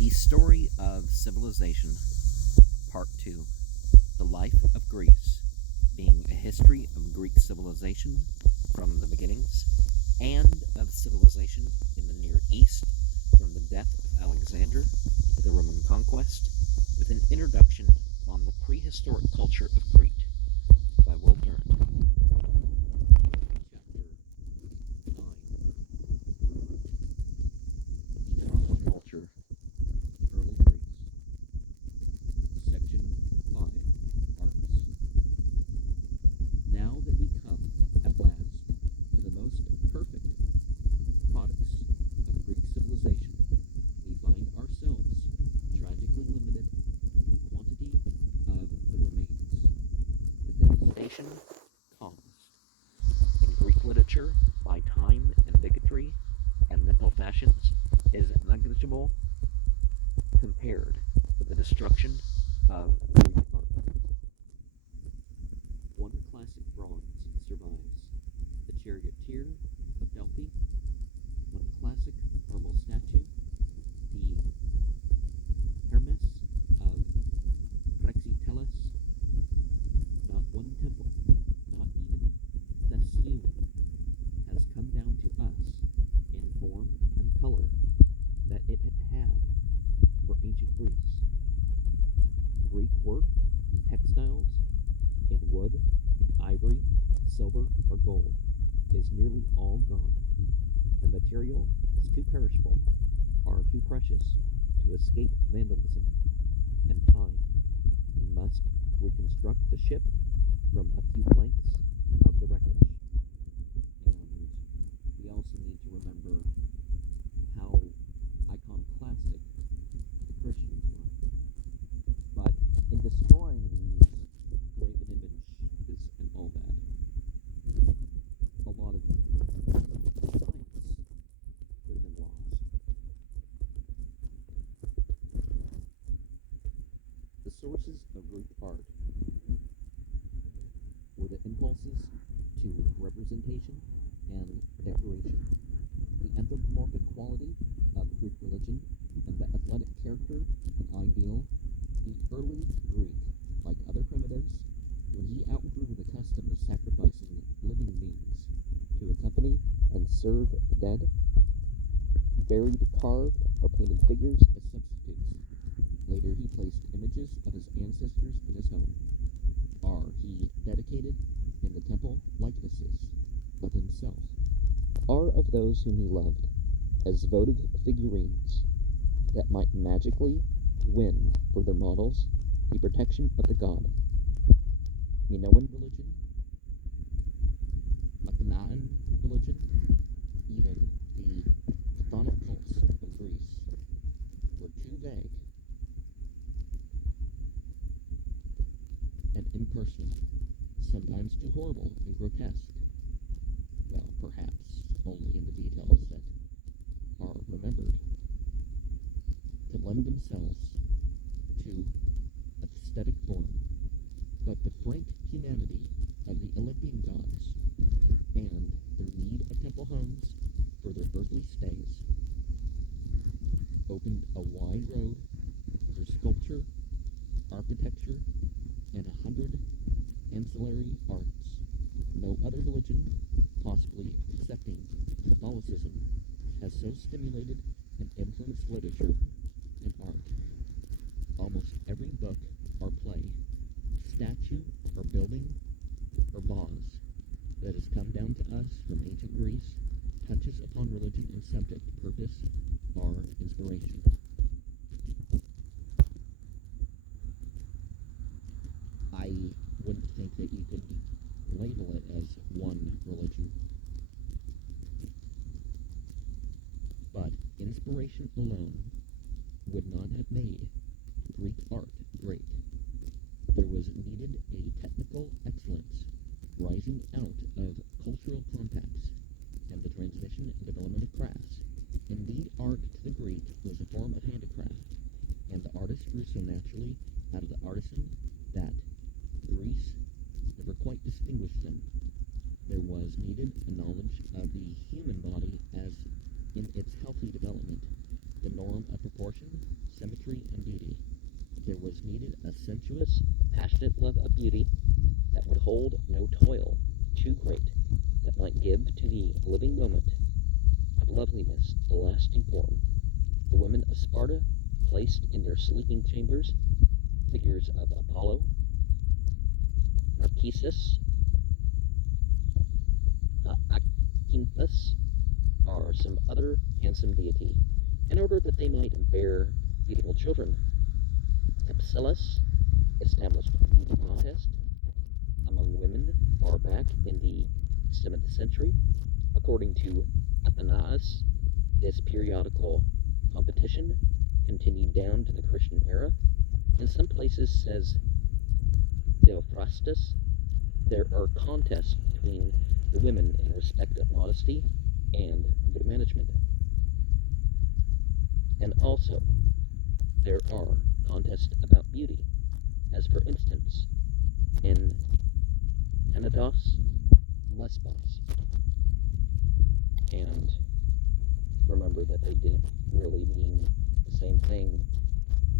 The Story of Civilization, Part 2. The Life of Greece, being a history of Greek civilization from the beginnings, and of civilization in the Near East from the death of Alexander to the Roman conquest, with an introduction on the prehistoric culture of Crete by Will Durant. Chapter 9. Economic Culture, Early Greece. Section 5. Arts. Now that we come, at last, to the most perfect products of Greek civilization, we find ourselves tragically limited in the quantity of the remains. The devastation caused in Greek literature by time and bigotry and mental fashions is negligible compared with the destruction of Greek art. One classic bronze survives, the charioteer of Delphi. One classic marble statue, the Hermes of Praxiteles. Not one temple, not even Thespian, has come down to us in form and color that it had for ancient Greece. Greek work in textiles, in wood, in ivory, silver, or gold is nearly all gone. The material is too perishable, or too precious, to escape vandalism and time. We must reconstruct the ship from a few planks of the wreckage. And we also need to remember how iconoclastic the Christians were. But in destroying these graven images and all that, a lot of science could have been lost. The sources of Greek art were the impulses to representation and decoration, the anthropomorphic quality of Greek religion, and the athletic character and ideal. The early Greek, like other primitives, when he outgrew the custom of sacrificing living beings to accompany and serve the dead, buried carved or painted figures as substitutes. Later he placed images of his ancestors in his home, or he dedicated in the temple likenesses of himself, or of those whom he loved, as votive figurines that might magically win for their models the protection of the god. Minoan religion, Machaean religion, even the chthonic cults of Greece were too vague and impersonal, sometimes too horrible and grotesque, well, perhaps only in the details that are remembered, to lend themselves to aesthetic form. But the frank humanity of the Olympian gods and their need of temple homes for their earthly stays opened a wide road for sculpture, architecture, and 100 ancillary arts. No other religion, possibly excepting Catholicism, has so stimulated and influenced literature and art. Almost every book or play, statue or building or vase that has come down to us from ancient Greece touches upon religion and subject, purpose, or inspiration. I wouldn't think that you could label it as one religion, but inspiration alone would not have made Greek art great. There was needed a technical excellence rising out of cultural contacts and the transmission and development of crafts. Indeed, art to the Greek was a form of handicraft, and the artist grew so naturally out of the artisan that Greece never quite distinguished them. There was needed a knowledge of the human body as in its healthy development, the norm of proportion, symmetry, and beauty. There was needed a sensuous, passionate love of beauty that would hold no toil too great, that might give to the living moment of loveliness a lasting form. The women of Sparta placed in their sleeping chambers figures of Apollo, Narcissus, Acanthus, or some other handsome deity, in order that they might bear beautiful children. Capsellus established a beauty contest among women far back in the 7th century. According to Athenaeus, this periodical competition continued down to the Christian era. In some places, says Theophrastus, there are contests between the women in respect of modesty and good management. And also, there are contests about beauty, as for instance, in Tenedos, Lesbos. And remember that they didn't really mean the same thing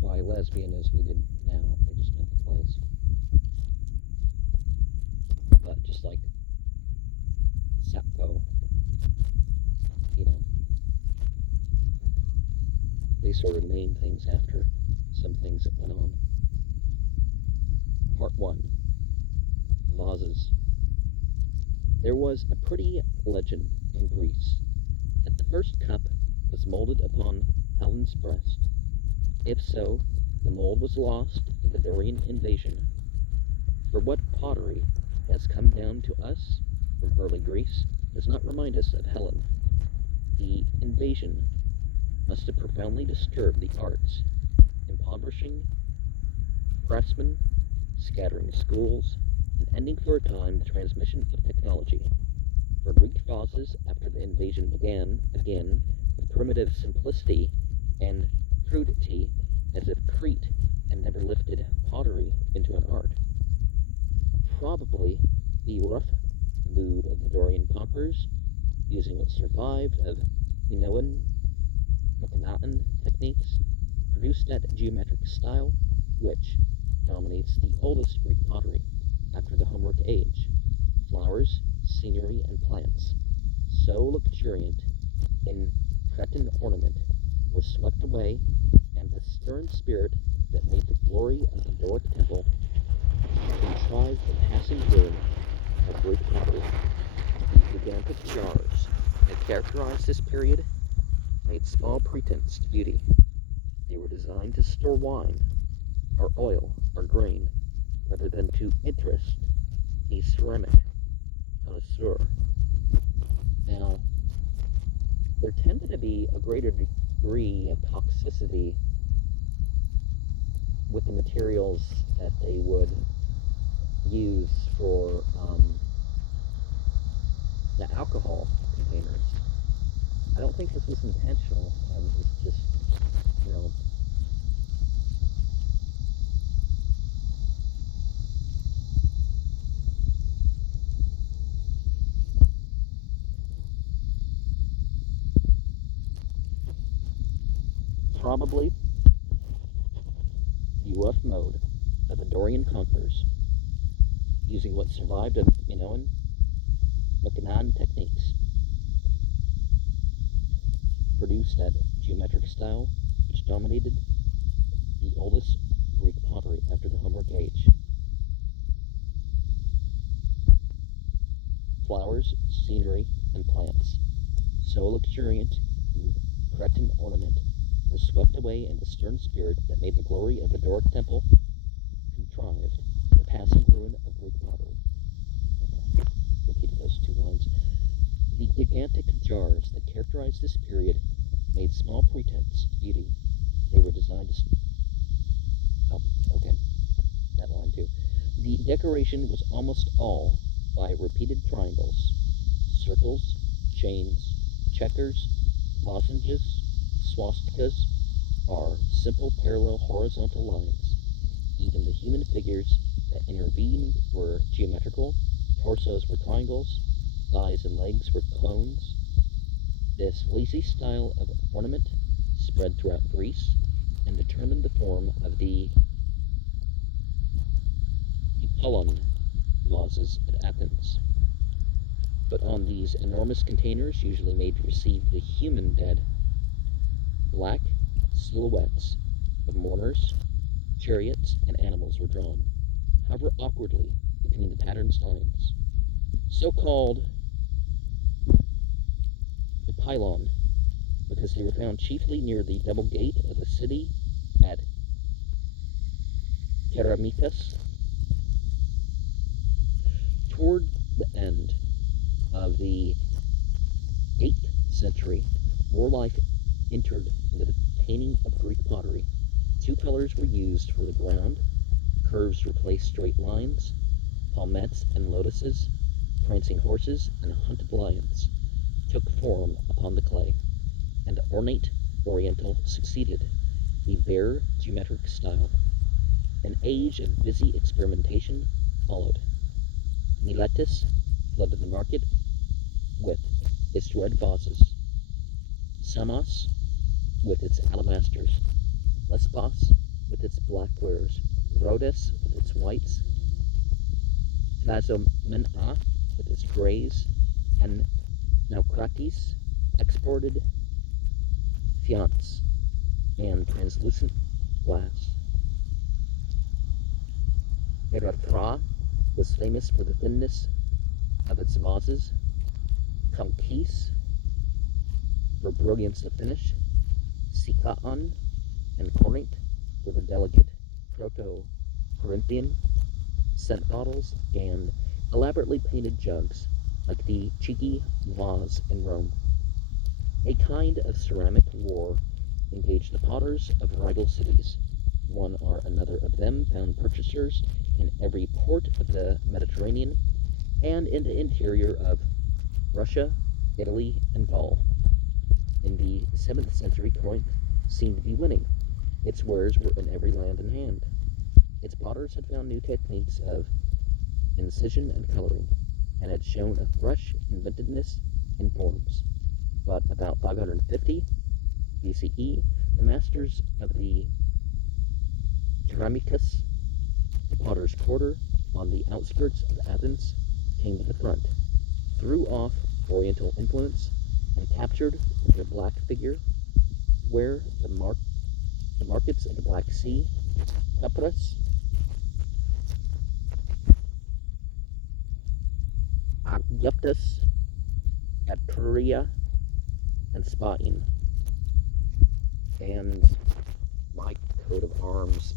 by lesbian as we did now. They just meant the place. But just like Sappho, they sort of named things after some things that went on. Part 1. Vases. There was a pretty legend in Greece that the first cup was molded upon Helen's breast. If so, the mold was lost in the Dorian invasion. For what pottery has come down to us from early Greece does not remind us of Helen. The invasion must have profoundly disturbed the arts, impoverishing craftsmen, scattering schools, and ending for a time the transmission of technology. For Greek vases, after the invasion began, again, with primitive simplicity and crudity, as if Crete had never lifted pottery into an art. Probably the rough mood of the Dorian conquerors, using what survived of Minoan, Macedonian techniques, produced that geometric style which dominates the oldest Greek pottery after the Homeric age. Flowers, scenery, and plants, so luxuriant in Cretan ornament, were swept away, and the stern spirit that made the glory of the Doric temple contrived the passing ruin of Greek pottery. The gigantic jars that characterized this period made small pretense to beauty. They were designed to store wine, or oil, or grain, rather than to interest the ceramic connoisseur. Now, there tended to be a greater degree of toxicity with the materials that they would use for the alcohol containers. I don't think this was intentional. It's just, probably the rough mode of the Dorian conquerors, using what survived of Minoan, Macedonian techniques, produced that geometric style which dominated the oldest Greek pottery after the Homeric age. Flowers, scenery, and plants, so luxuriant in Cretan ornament, were swept away in the stern spirit that made the glory of the Doric temple contrived the passing ruin of Greek pottery. Repeated those two lines. The gigantic jars that characterized this period made small pretense to beauty. They were designed to... that line too. The decoration was almost all by repeated triangles, circles, chains, checkers, lozenges, swastikas, are simple parallel horizontal lines. Even the human figures that intervened were geometrical. Torsos were triangles, thighs and legs were cones. This lazy style of ornament spread throughout Greece and determined the form of the Apollon vases at Athens. But on these enormous containers, usually made to receive the human dead, black silhouettes of mourners, chariots, and animals were drawn, however awkwardly, between the patterned lines. So called a pylon, because they were found chiefly near the double gate of the city at Keramicus. Toward the end of the 8th century, more life entered into the painting of Greek pottery. 2 colors were used for the ground. Curves replaced straight lines. Palmettes and lotuses, prancing horses, and hunted lions took form upon the clay, and ornate oriental succeeded the bare geometric style. An age of busy experimentation followed. Miletus flooded the market with its red vases, Samos with its alabasters, Lesbos with its black wares, Rhodes with its whites, Thlasomena with its grays, and Naucratis exported faience and translucent glass. Erythra was famous for the thinness of its vases, Chalcis for brilliance of finish, Sicyon and Corinth for the delicate Proto-Corinthian scent bottles and elaborately painted jugs like the cheeky vase in Rome. A kind of ceramic war engaged the potters of rival cities. One or another of them found purchasers in every port of the Mediterranean and in the interior of Russia, Italy, and Gaul. In the 7th century, Corinth seemed to be winning. Its wares were in every land and hand. Its potters had found new techniques of incision and coloring, and had shown a fresh inventiveness in forms. But about 550 BCE, the masters of the Keramicus, the potter's quarter on the outskirts of Athens, came to the front, threw off Oriental influence, and captured the black figure where the markets of the Black Sea, Cyprus, Aegyptus, Etruria, and Spain. And my coat of arms,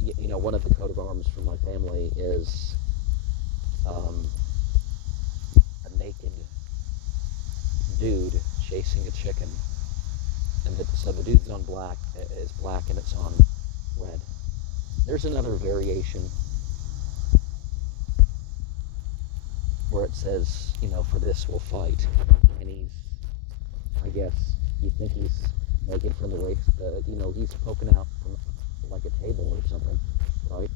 one of the coat of arms for my family is a naked dude chasing a chicken. And so the dude's on black, is black, and it's on red. There's another variation where it says, for this we'll fight. And I guess, you think he's naked from the waist, he's poking out from like a table or something, right?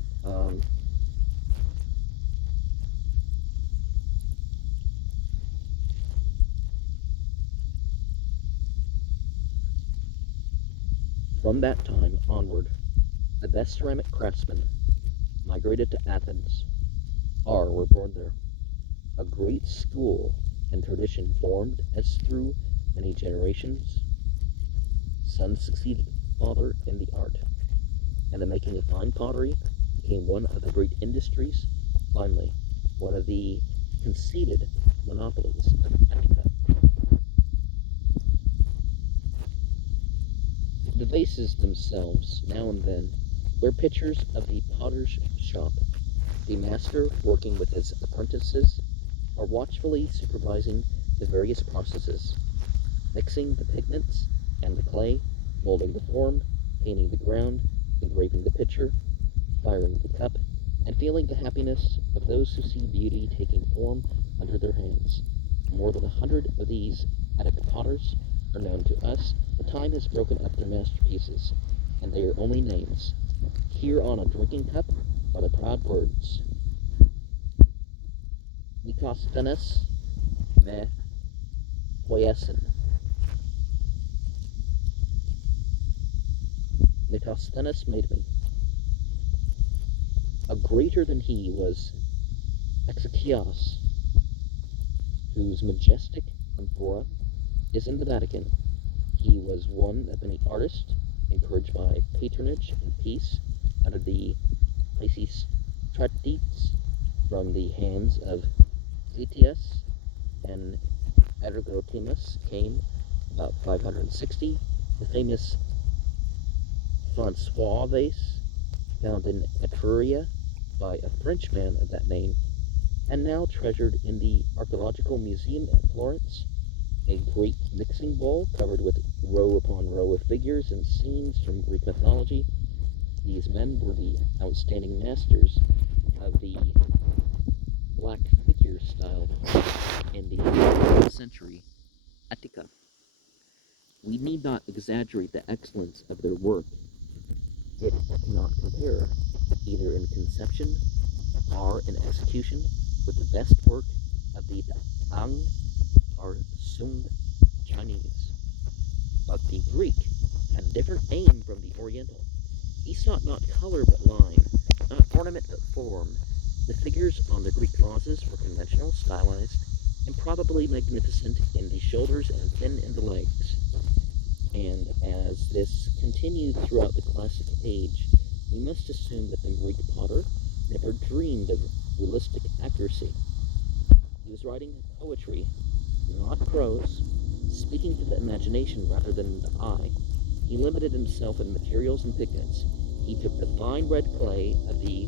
From that time onward, the best ceramic craftsmen migrated to Athens, or were born there. A great school and tradition formed as through many generations. Son succeeded father in the art, and the making of fine pottery became one of the great industries, finally, one of the conceded monopolies of Attica. The vases themselves, now and then, were pictures of the potter's shop, the master working with his apprentices, or watchfully supervising the various processes, mixing the pigments and the clay, molding the form, painting the ground, engraving the picture, firing the cup, and feeling the happiness of those who see beauty taking form under their hands. More than 100 of these Attica potters are known to us, but time has broken up their masterpieces, and they are only names. Here on a drinking cup are the proud words: Nikosthenes me poiesin. Megasthenes made me. A greater than he was Exekias, whose majestic amphora is in the Vatican. He was one of many artists encouraged by patronage and peace under the Pisistrates from the hands of Clytius and Ergotimus came about 560. The famous Francois vase, found in Etruria by a Frenchman of that name, and now treasured in the Archaeological Museum at Florence, a great mixing bowl covered with row upon row of figures and scenes from Greek mythology. These men were the outstanding masters of the black figure style in the 15th century Attica. We need not exaggerate the excellence of their work. It cannot compare, either in conception or in execution, with the best work of the Ang or Sung Chinese. But the Greek had a different aim from the Oriental. He sought not color but line, not ornament but form. The figures on the Greek vases were conventional, stylized, and probably magnificent in the shoulders and thin in the legs. And as this continued throughout the classic age, we must assume that the Greek potter never dreamed of realistic accuracy. He was writing poetry, not prose, speaking to the imagination rather than the eye. He limited himself in materials and pigments. He took the fine red clay of the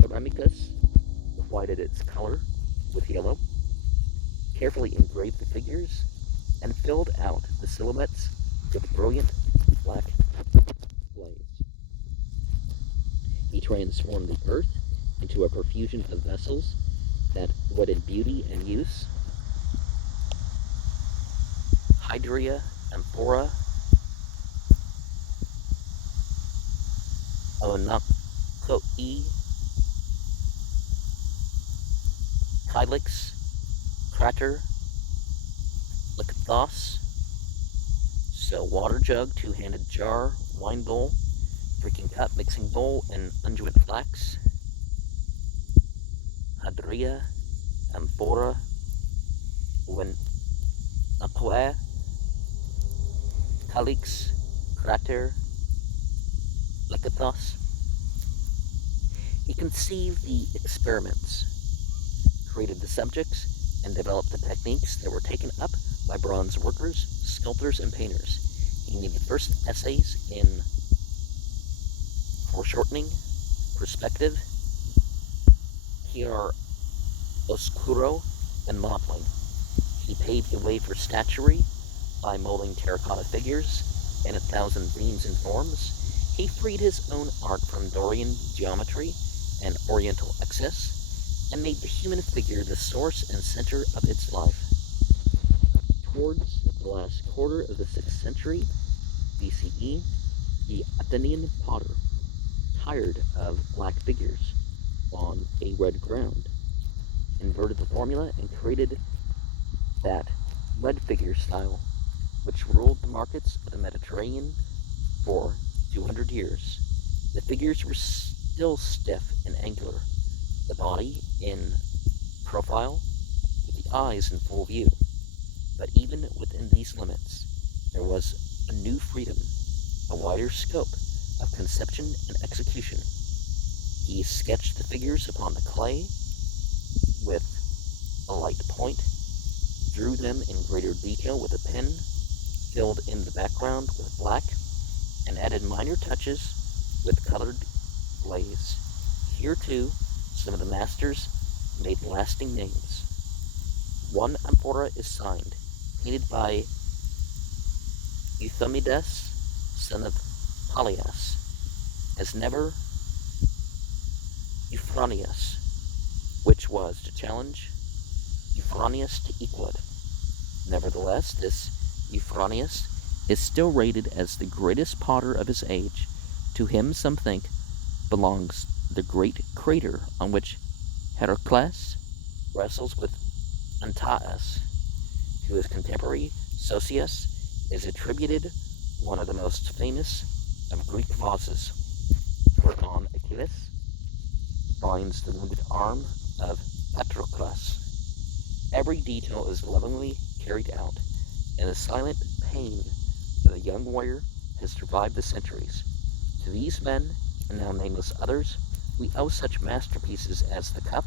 Ceramicus, whited its color with yellow, carefully engraved the figures, and filled out the silhouettes with brilliant black glaze. He transformed the earth into a profusion of vessels that wedded beauty and use. Hydria, amphora, onakoi, kylix, crater, likathos, so water jug, two-handed jar, wine bowl, drinking cup, mixing bowl, and unguent flax. Hydria, amphora, winapoe, kylix, crater, likathos. He conceived the experiments, created the subjects, and developed the techniques that were taken up by bronze workers, sculptors, and painters. He made the first essays in foreshortening, perspective, chiaroscuro, and modeling. He paved the way for statuary by molding terracotta figures in 1,000 beams and forms. He freed his own art from Dorian geometry and Oriental excess, and made the human figure the source and center of its life. Towards the last quarter of the 6th century BCE, the Athenian potter, tired of black figures on a red ground, inverted the formula and created that red figure style, which ruled the markets of the Mediterranean for 200 years. The figures were still stiff and angular, the body in profile, with the eyes in full view. But even within these limits, there was a new freedom, a wider scope of conception and execution. He sketched the figures upon the clay with a light point, drew them in greater detail with a pen, filled in the background with black, and added minor touches with colored glaze. Here, too, some of the masters made lasting names. One amphora is signed, painted by Euthymides, son of Polyas, as never Euphronius, which was to challenge Euphronius to equal it. Nevertheless, this Euphronius is still rated as the greatest potter of his age. To him, some think, belongs the great crater on which Heracles wrestles with Antaeus. To his contemporary Sosius is attributed one of the most famous of Greek vases, whereon Achilles binds the wounded arm of Patroclus. Every detail is lovingly carried out, and the silent pain of the young warrior has survived the centuries. To these men, and now nameless others, we owe such masterpieces as the cup,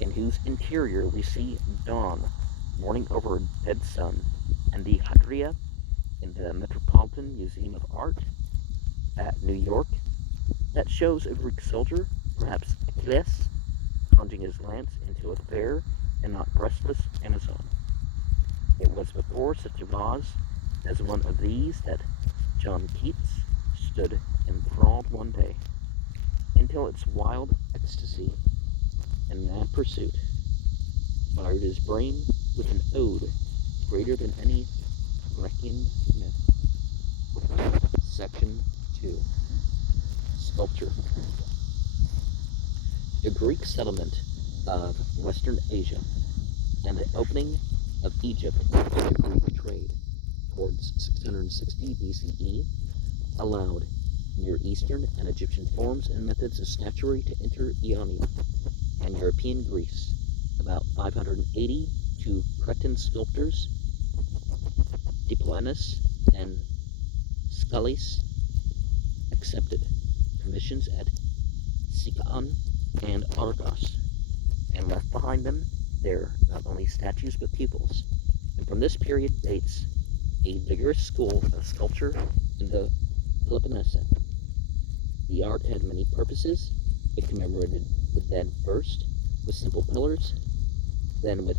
in whose interior we see dawn morning over a dead sun, and the Hadria in the Metropolitan Museum of Art at New York, that shows a Greek soldier, perhaps Achilles, plunging his lance into a fair and not breastless Amazon. It was before such a vase as one of these that John Keats stood enthralled one day, until its wild ecstasy and mad pursuit fired his brain with an ode greater than any Grecian myth. Section 2. Sculpture. The Greek settlement of Western Asia and the opening of Egypt to the Greek trade towards 660 BCE allowed Near Eastern and Egyptian forms and methods of statuary to enter Ionia and European Greece. About 580 to Cretan sculptors, Diploenus and Scalis, accepted commissions at Sicyon and Argos, and left behind them there not only statues but pupils. And from this period dates a vigorous school of sculpture in the Peloponnese. The art had many purposes. It commemorated the dead first, with simple pillars, then with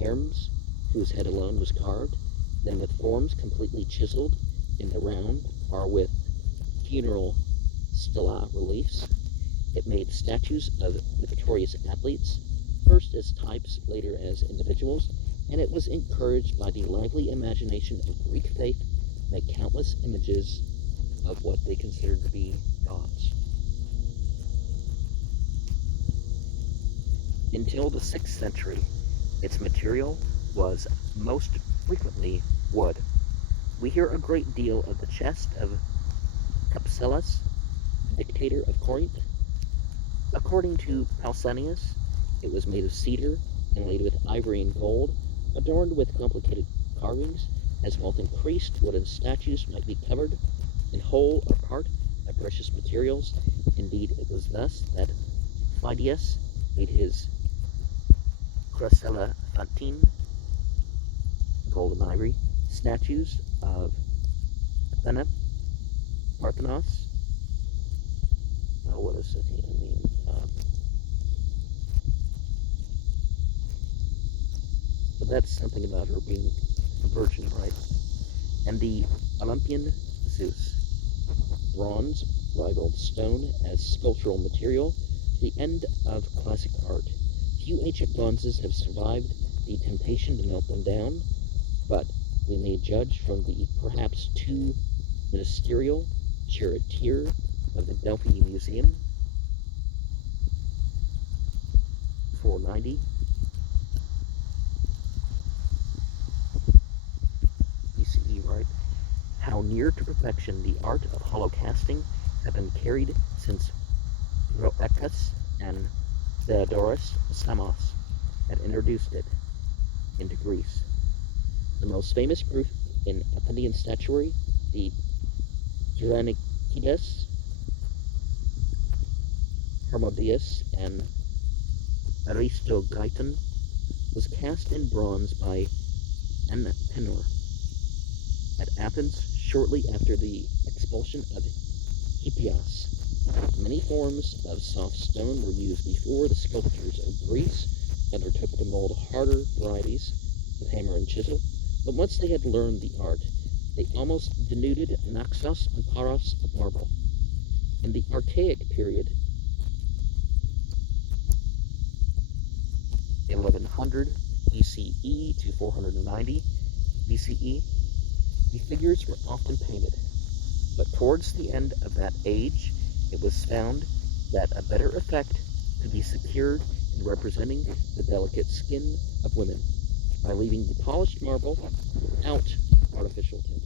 herms, whose head alone was carved, then with forms completely chiseled in the round, or with funeral stela reliefs. It made statues of the victorious athletes, first as types, later as individuals, and it was encouraged by the lively imagination of Greek faith to make countless images of what they considered to be gods. Until the 6th century, its material was most frequently wood. We hear a great deal of the chest of Capsellus, dictator of Corinth. According to Pausanias, it was made of cedar and laid with ivory and gold, adorned with complicated carvings, as wealth increased, wooden statues might be covered in whole or part by precious materials. Indeed, it was thus that Phidias made his Chrysella Fantine, gold and ivory, statues of Athena, Parthenos. Oh, what does Athena mean? But that's something about her being a virgin, right? And the Olympian Zeus. Bronze rivaled stone as sculptural material to the end of classic art. Few ancient bronzes have survived the temptation to melt them down, but we may judge from the perhaps too ministerial charioteer of the Delphi Museum, 490 BCE, right? How near to perfection the art of hollow casting had been carried since Rhoecus and Theodorus Samos had introduced it into Greece. The most famous group in Athenian statuary, the Duranikides, Harmodius, and Aristogeiton, was cast in bronze by Antenor at Athens shortly after the expulsion of Hippias. Many forms of soft stone were used before the sculptors of Greece undertook to mold harder varieties with hammer and chisel, but once they had learned the art, they almost denuded Naxos and Paros of marble. In the Archaic period, 1100 BCE to 490 BCE, the figures were often painted, but towards the end of that age, it was found that a better effect could be secured in representing the delicate skin of women by leaving the polished marble without artificial tint.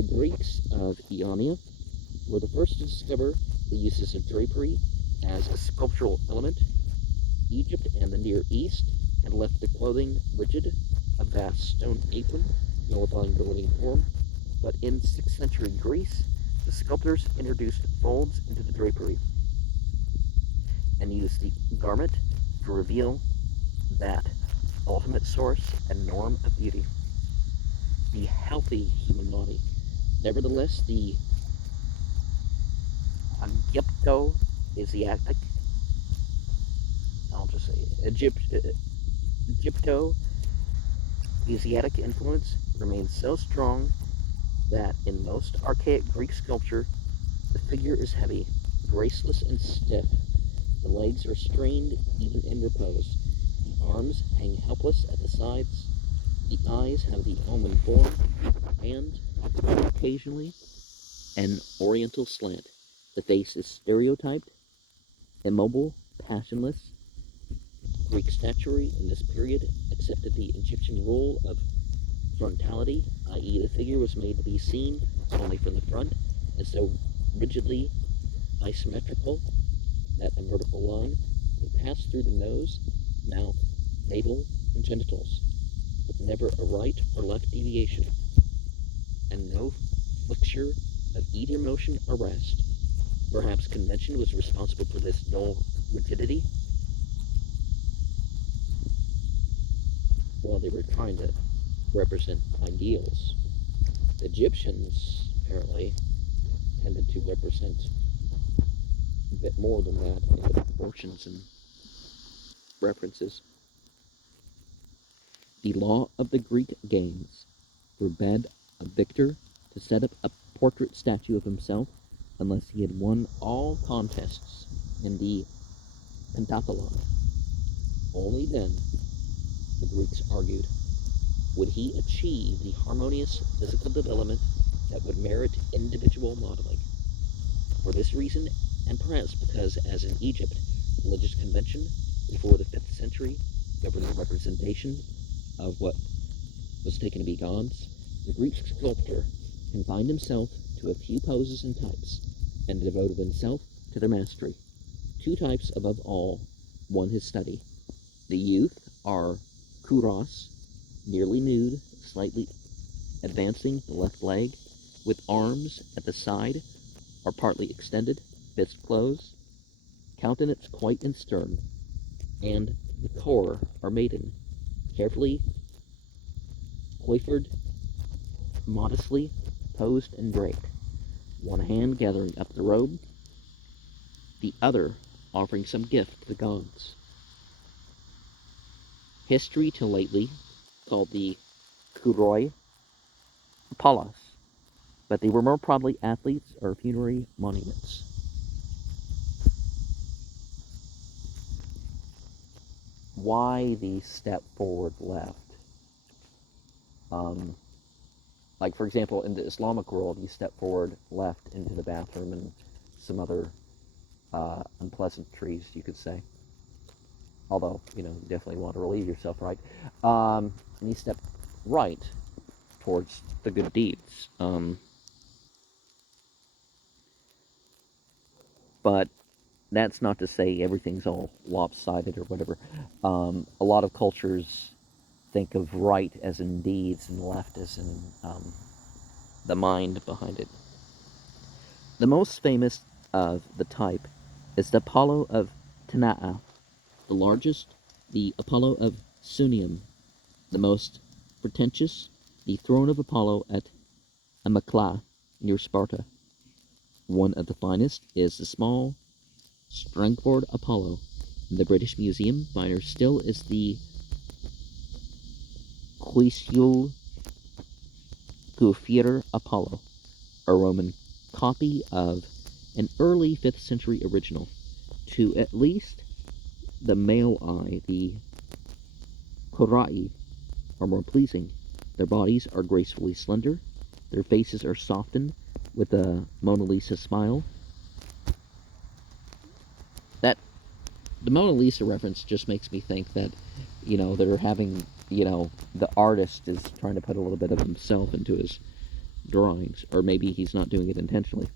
The Greeks of Ionia were the first to discover the uses of drapery as a sculptural element. Egypt and the Near East had left the clothing rigid, a vast stone apron, nullifying the living form. But in 6th century Greece, the sculptors introduced folds into the drapery and used the garment to reveal that ultimate source and norm of beauty, the healthy human body. Nevertheless, the Egypto-Asiatic, I'll just say Egypto-Asiatic influence remains so strong that in most archaic Greek sculpture, the figure is heavy, graceless, and stiff. The legs are strained even in repose. The arms hang helpless at the sides. The eyes have the almond form, and occasionally an oriental slant. The face is stereotyped, immobile, passionless. Greek statuary in this period accepted the Egyptian rule of frontality, i.e., the figure was made to be seen only from the front, as though rigidly isometrical, that a vertical line would pass through the nose, mouth, navel, and genitals, with never a right or left deviation, and no flexure of either motion or rest. Perhaps convention was responsible for this dull rigidity, while they were trying to represent ideals. The Egyptians, apparently, tended to represent a bit more than that in the proportions and references. The law of the Greek games forbade a victor to set up a portrait statue of himself unless he had won all contests in the pentathlon. Only then, the Greeks argued, would he achieve the harmonious physical development that would merit individual modeling. For this reason, and perhaps because, as in Egypt, religious convention before the 5th century governed the representation of what was taken to be gods, the Greek sculptor confined himself to a few poses and types, and devoted himself to their mastery. Two types above all won his study. The youth are kouros, nearly nude, slightly advancing the left leg, with arms at the side or partly extended, fists closed, countenance quite and stern, and the core or maiden, carefully coiffured, modestly posed and draped, one hand gathering up the robe, the other offering some gift to the gods. History till lately called the Kuroi Apollos, but they were more probably athletes or funerary monuments. Why the step forward left? Um, like, for example, in the Islamic world, you step forward left into the bathroom and some other unpleasantries, you could say. Although, you definitely want to relieve yourself, right? And you step right towards the good deeds. But that's not to say everything's all lopsided or whatever. A lot of cultures think of right as in deeds and left as in the mind behind it. The most famous of the type is the Apollo of Tanaa, the largest, the Apollo of Sunium, the most pretentious, the throne of Apollo at Amycla, near Sparta. One of the finest is the small Strangford Apollo. In the British Museum, finer still is the Quisiul Gufier Apollo, a Roman copy of an early 5th century original. To at least the male eye, the Korai are more pleasing. Their bodies are gracefully slender. Their faces are softened with a Mona Lisa smile. That the Mona Lisa reference just makes me think that, they're having, the artist is trying to put a little bit of himself into his drawings, or maybe he's not doing it intentionally.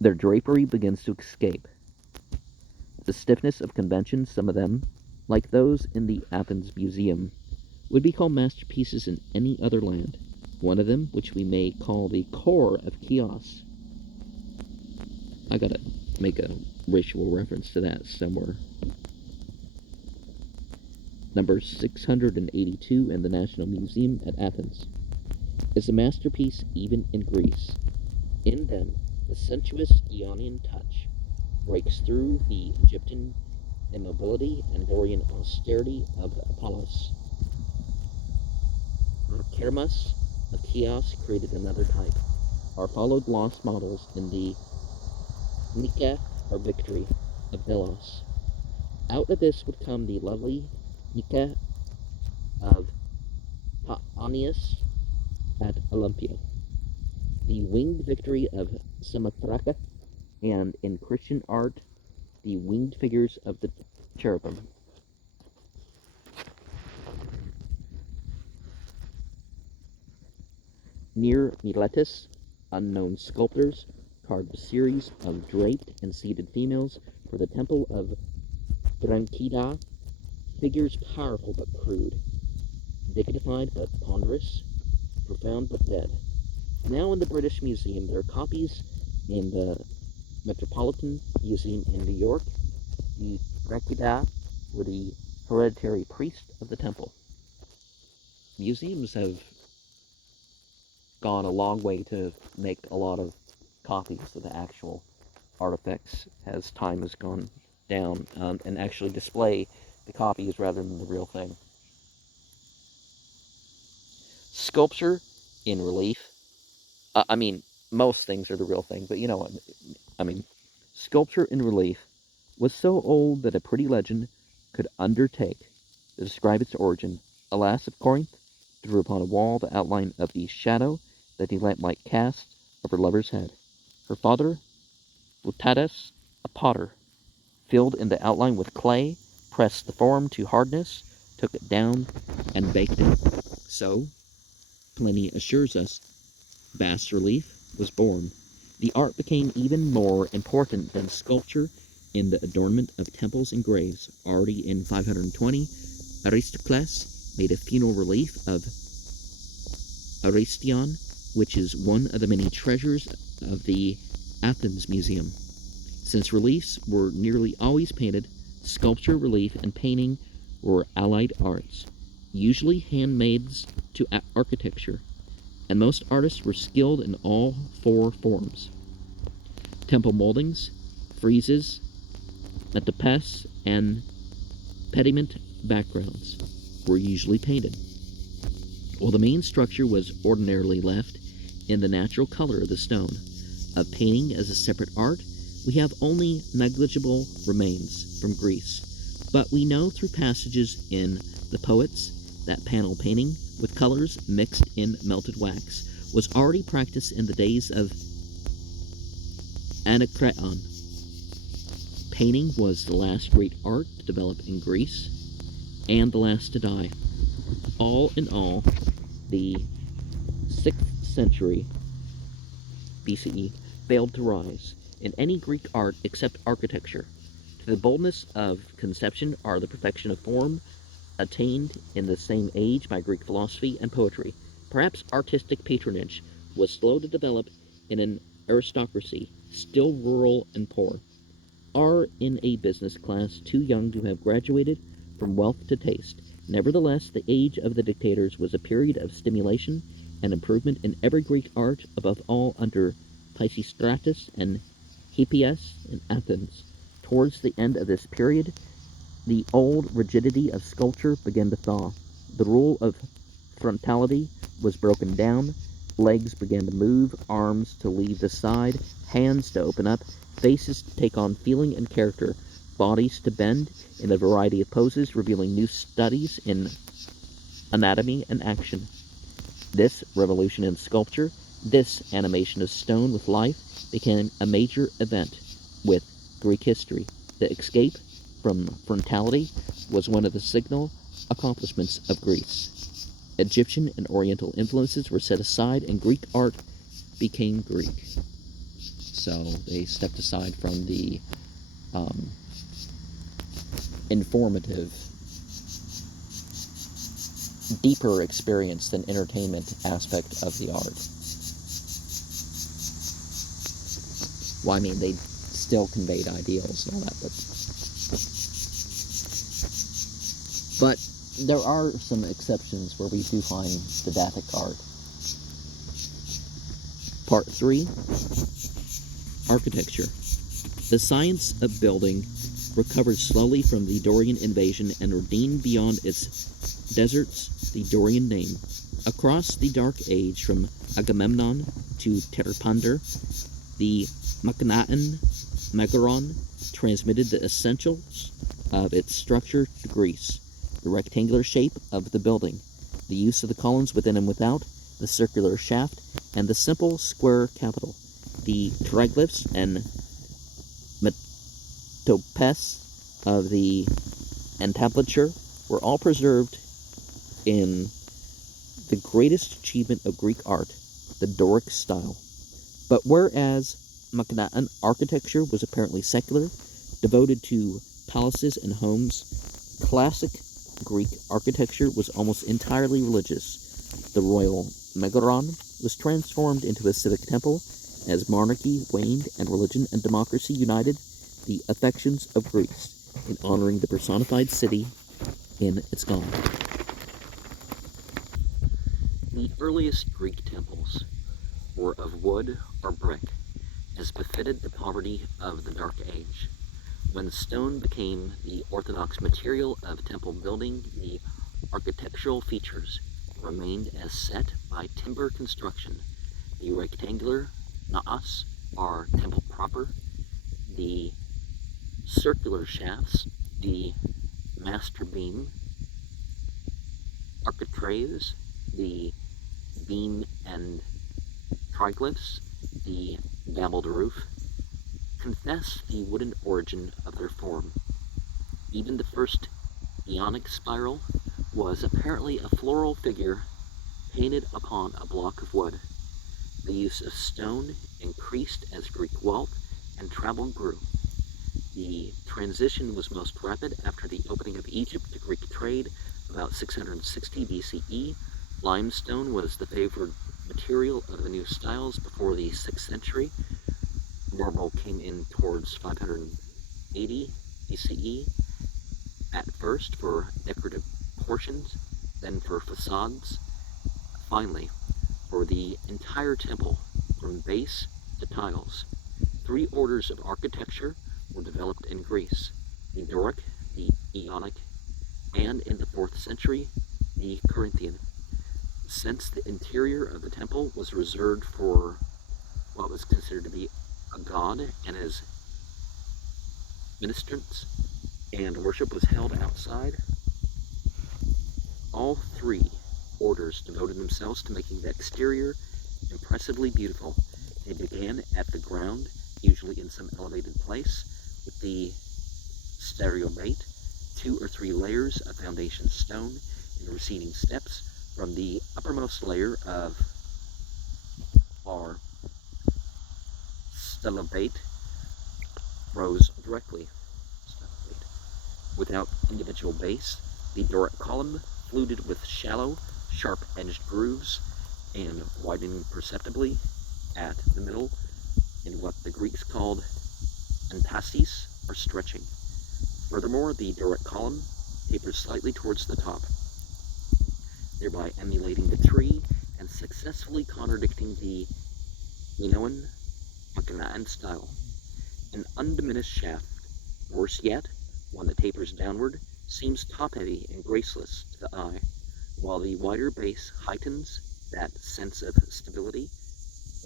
Their drapery begins to escape. The stiffness of convention, some of them, like those in the Athens Museum, would be called masterpieces in any other land. One of them, which we may call the core of Chios. I gotta make a racial reference to that somewhere. Number 682 in the National Museum at Athens, is a masterpiece even in Greece. In them, the sensuous Ionian touch breaks through the Egyptian immobility and Dorian austerity of Apollos. Kermas of Chios created another type, or followed lost models in the Nike, or victory, of Delos. Out of this would come the lovely Nike of Paonius at Olympia, the winged victory of Samothrace, and in Christian art, the winged figures of the cherubim. Near Miletus, unknown sculptors carved a series of draped and seated females for the temple of Branchida, figures powerful but crude, dignified but ponderous, profound but dead. Now in the British Museum, there are copies in the Metropolitan Museum in New York. The Branchida were the hereditary priest of the temple. Museums have gone a long way to make a lot of copies of the actual artifacts as time has gone down, and actually display the copies rather than the real thing. Sculpture in relief. I mean, most things are the real thing, but you know what I mean. Sculpture in relief was so old that a pretty legend could undertake to describe its origin. A lass of Corinth drew upon a wall the outline of the shadow that the lamp might cast of her lover's head. Her father, Lutatus, a potter, filled in the outline with clay, pressed the form to hardness, took it down, and baked it. So, Pliny assures us, bas relief was born. The art became even more important than sculpture in the adornment of temples and graves. Already in 520, Aristocles made a funeral relief of Aristion, which is one of the many treasures of the Athens Museum. Since reliefs were nearly always painted, sculpture, relief, and painting were allied arts, usually handmaids to architecture, and most artists were skilled in all four forms. Temple moldings, friezes, metopes, and pediment backgrounds were usually painted, while the main structure was ordinarily left in the natural color of the stone. Of painting as a separate art, we have only negligible remains from Greece, but we know through passages in the poets that panel painting with colors mixed in melted wax was already practiced in the days of Anacreon. Painting was the last great art to develop in Greece, and the last to die. All in all, the 6th century BCE failed to rise in any Greek art except architecture. To the boldness of conception are the perfection of form attained in the same age by Greek philosophy and poetry. Perhaps artistic patronage was slow to develop in an aristocracy still rural and poor, are in a business class too young to have graduated from wealth to taste. Nevertheless, the age of the dictators was a period of stimulation and improvement in every Greek art, above all under Pisistratus and Hippias in Athens. Towards the end of this period, the old rigidity of sculpture began to thaw. The rule of frontality was broken down. Legs began to move, arms to leave the side, hands to open up, faces to take on feeling and character, bodies to bend in a variety of poses, revealing new studies in anatomy and action. This revolution in sculpture, this animation of stone with life, became a major event with Greek history. The escape from frontality was one of the signal accomplishments of Greece. Egyptian and Oriental influences were set aside, and Greek art became Greek. So they stepped aside from the um, informative, deeper experience than entertainment aspect of the art. Well, I mean, they still conveyed ideals and all that, but there are some exceptions where we do find didactic art. Part 3, Architecture. The science of building recovered slowly from the Dorian invasion and redeemed beyond its deserts the Dorian name. Across the Dark Age, from Agamemnon to Terpander, the Makhnaean Megaron transmitted the essentials of its structure to Greece: the rectangular shape of the building, the use of the columns within and without, the circular shaft, and the simple square capital. The triglyphs and metopes of the entablature were all preserved in the greatest achievement of Greek art, the Doric style. But whereas Makhnaean architecture was apparently secular, devoted to palaces and homes, classic Greek architecture was almost entirely religious. The royal megaron was transformed into a civic temple as monarchy waned and religion and democracy united the affections of Greece in honoring the personified city in its god. The earliest Greek temples were of wood or brick, as befitted the poverty of the Dark Age. When stone became the orthodox material of temple building, the architectural features remained as set by timber construction. The rectangular naos, or temple proper, the circular shafts, the master beam, architraves, the beam and triglyphs, the gabled roof, confess the wooden origin of their form. Even the first Ionic spiral was apparently a floral figure painted upon a block of wood. The use of stone increased as Greek wealth and travel grew. The transition was most rapid after the opening of Egypt to Greek trade about 660 BCE. Limestone was the favored material of the new styles before the 6th century. Marble came in towards 580 BCE, at first for decorative portions, then for facades, finally for the entire temple from base to tiles. 3 orders of architecture were developed in Greece: the Doric, the Ionic, and in the 4th century, the Corinthian. Since the interior of the temple was reserved for what was considered to be a god and his ministrants, and worship was held outside, all 3 orders devoted themselves to making the exterior impressively beautiful. They began at the ground, usually in some elevated place, with the stereobate, 2 or 3 layers of foundation stone in receding steps from the uppermost layer of our stellobate rose directly, without individual base. The Doric column fluted with shallow, sharp-edged grooves and widening perceptibly at the middle in what the Greeks called entasis, or stretching. Furthermore, the Doric column tapers slightly towards the top, thereby emulating the tree and successfully contradicting the Minoan Makhnaean style. An undiminished shaft, worse yet, one that tapers downward, seems top-heavy and graceless to the eye, while the wider base heightens that sense of stability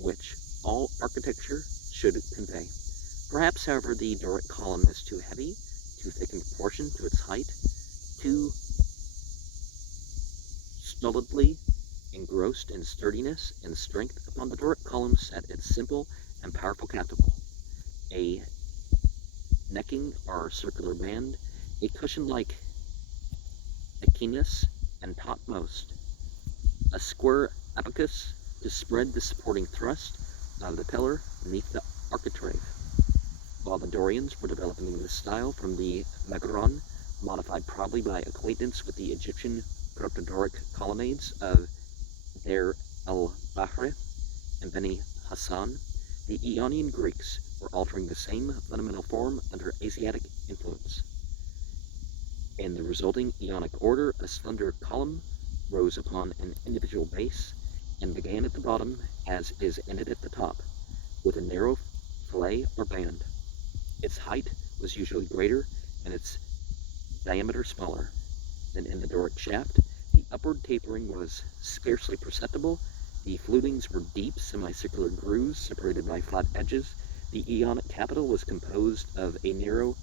which all architecture should convey. Perhaps, however, the Doric column is too heavy, too thick in proportion to its height, too stolidly engrossed in sturdiness and strength. Upon the Doric column sat its simple and powerful capital, a necking or circular band, a cushion like echinus, and topmost, a square abacus to spread the supporting thrust of the pillar beneath the architrave. While the Dorians were developing this style from the Megaron, modified probably by acquaintance with the Egyptian proto-Doric colonnades of Deir el-Bahri and Beni Hassan, the Ionian Greeks were altering the same fundamental form under Asiatic influence. In the resulting Ionic order, a slender column rose upon an individual base and began at the bottom as is ended at the top, with a narrow fillet or band. Its height was usually greater and its diameter smaller than in the Doric shaft. The upward tapering was scarcely perceptible. The flutings were deep, semicircular grooves separated by flat edges. The Ionic capital was composed of a narrow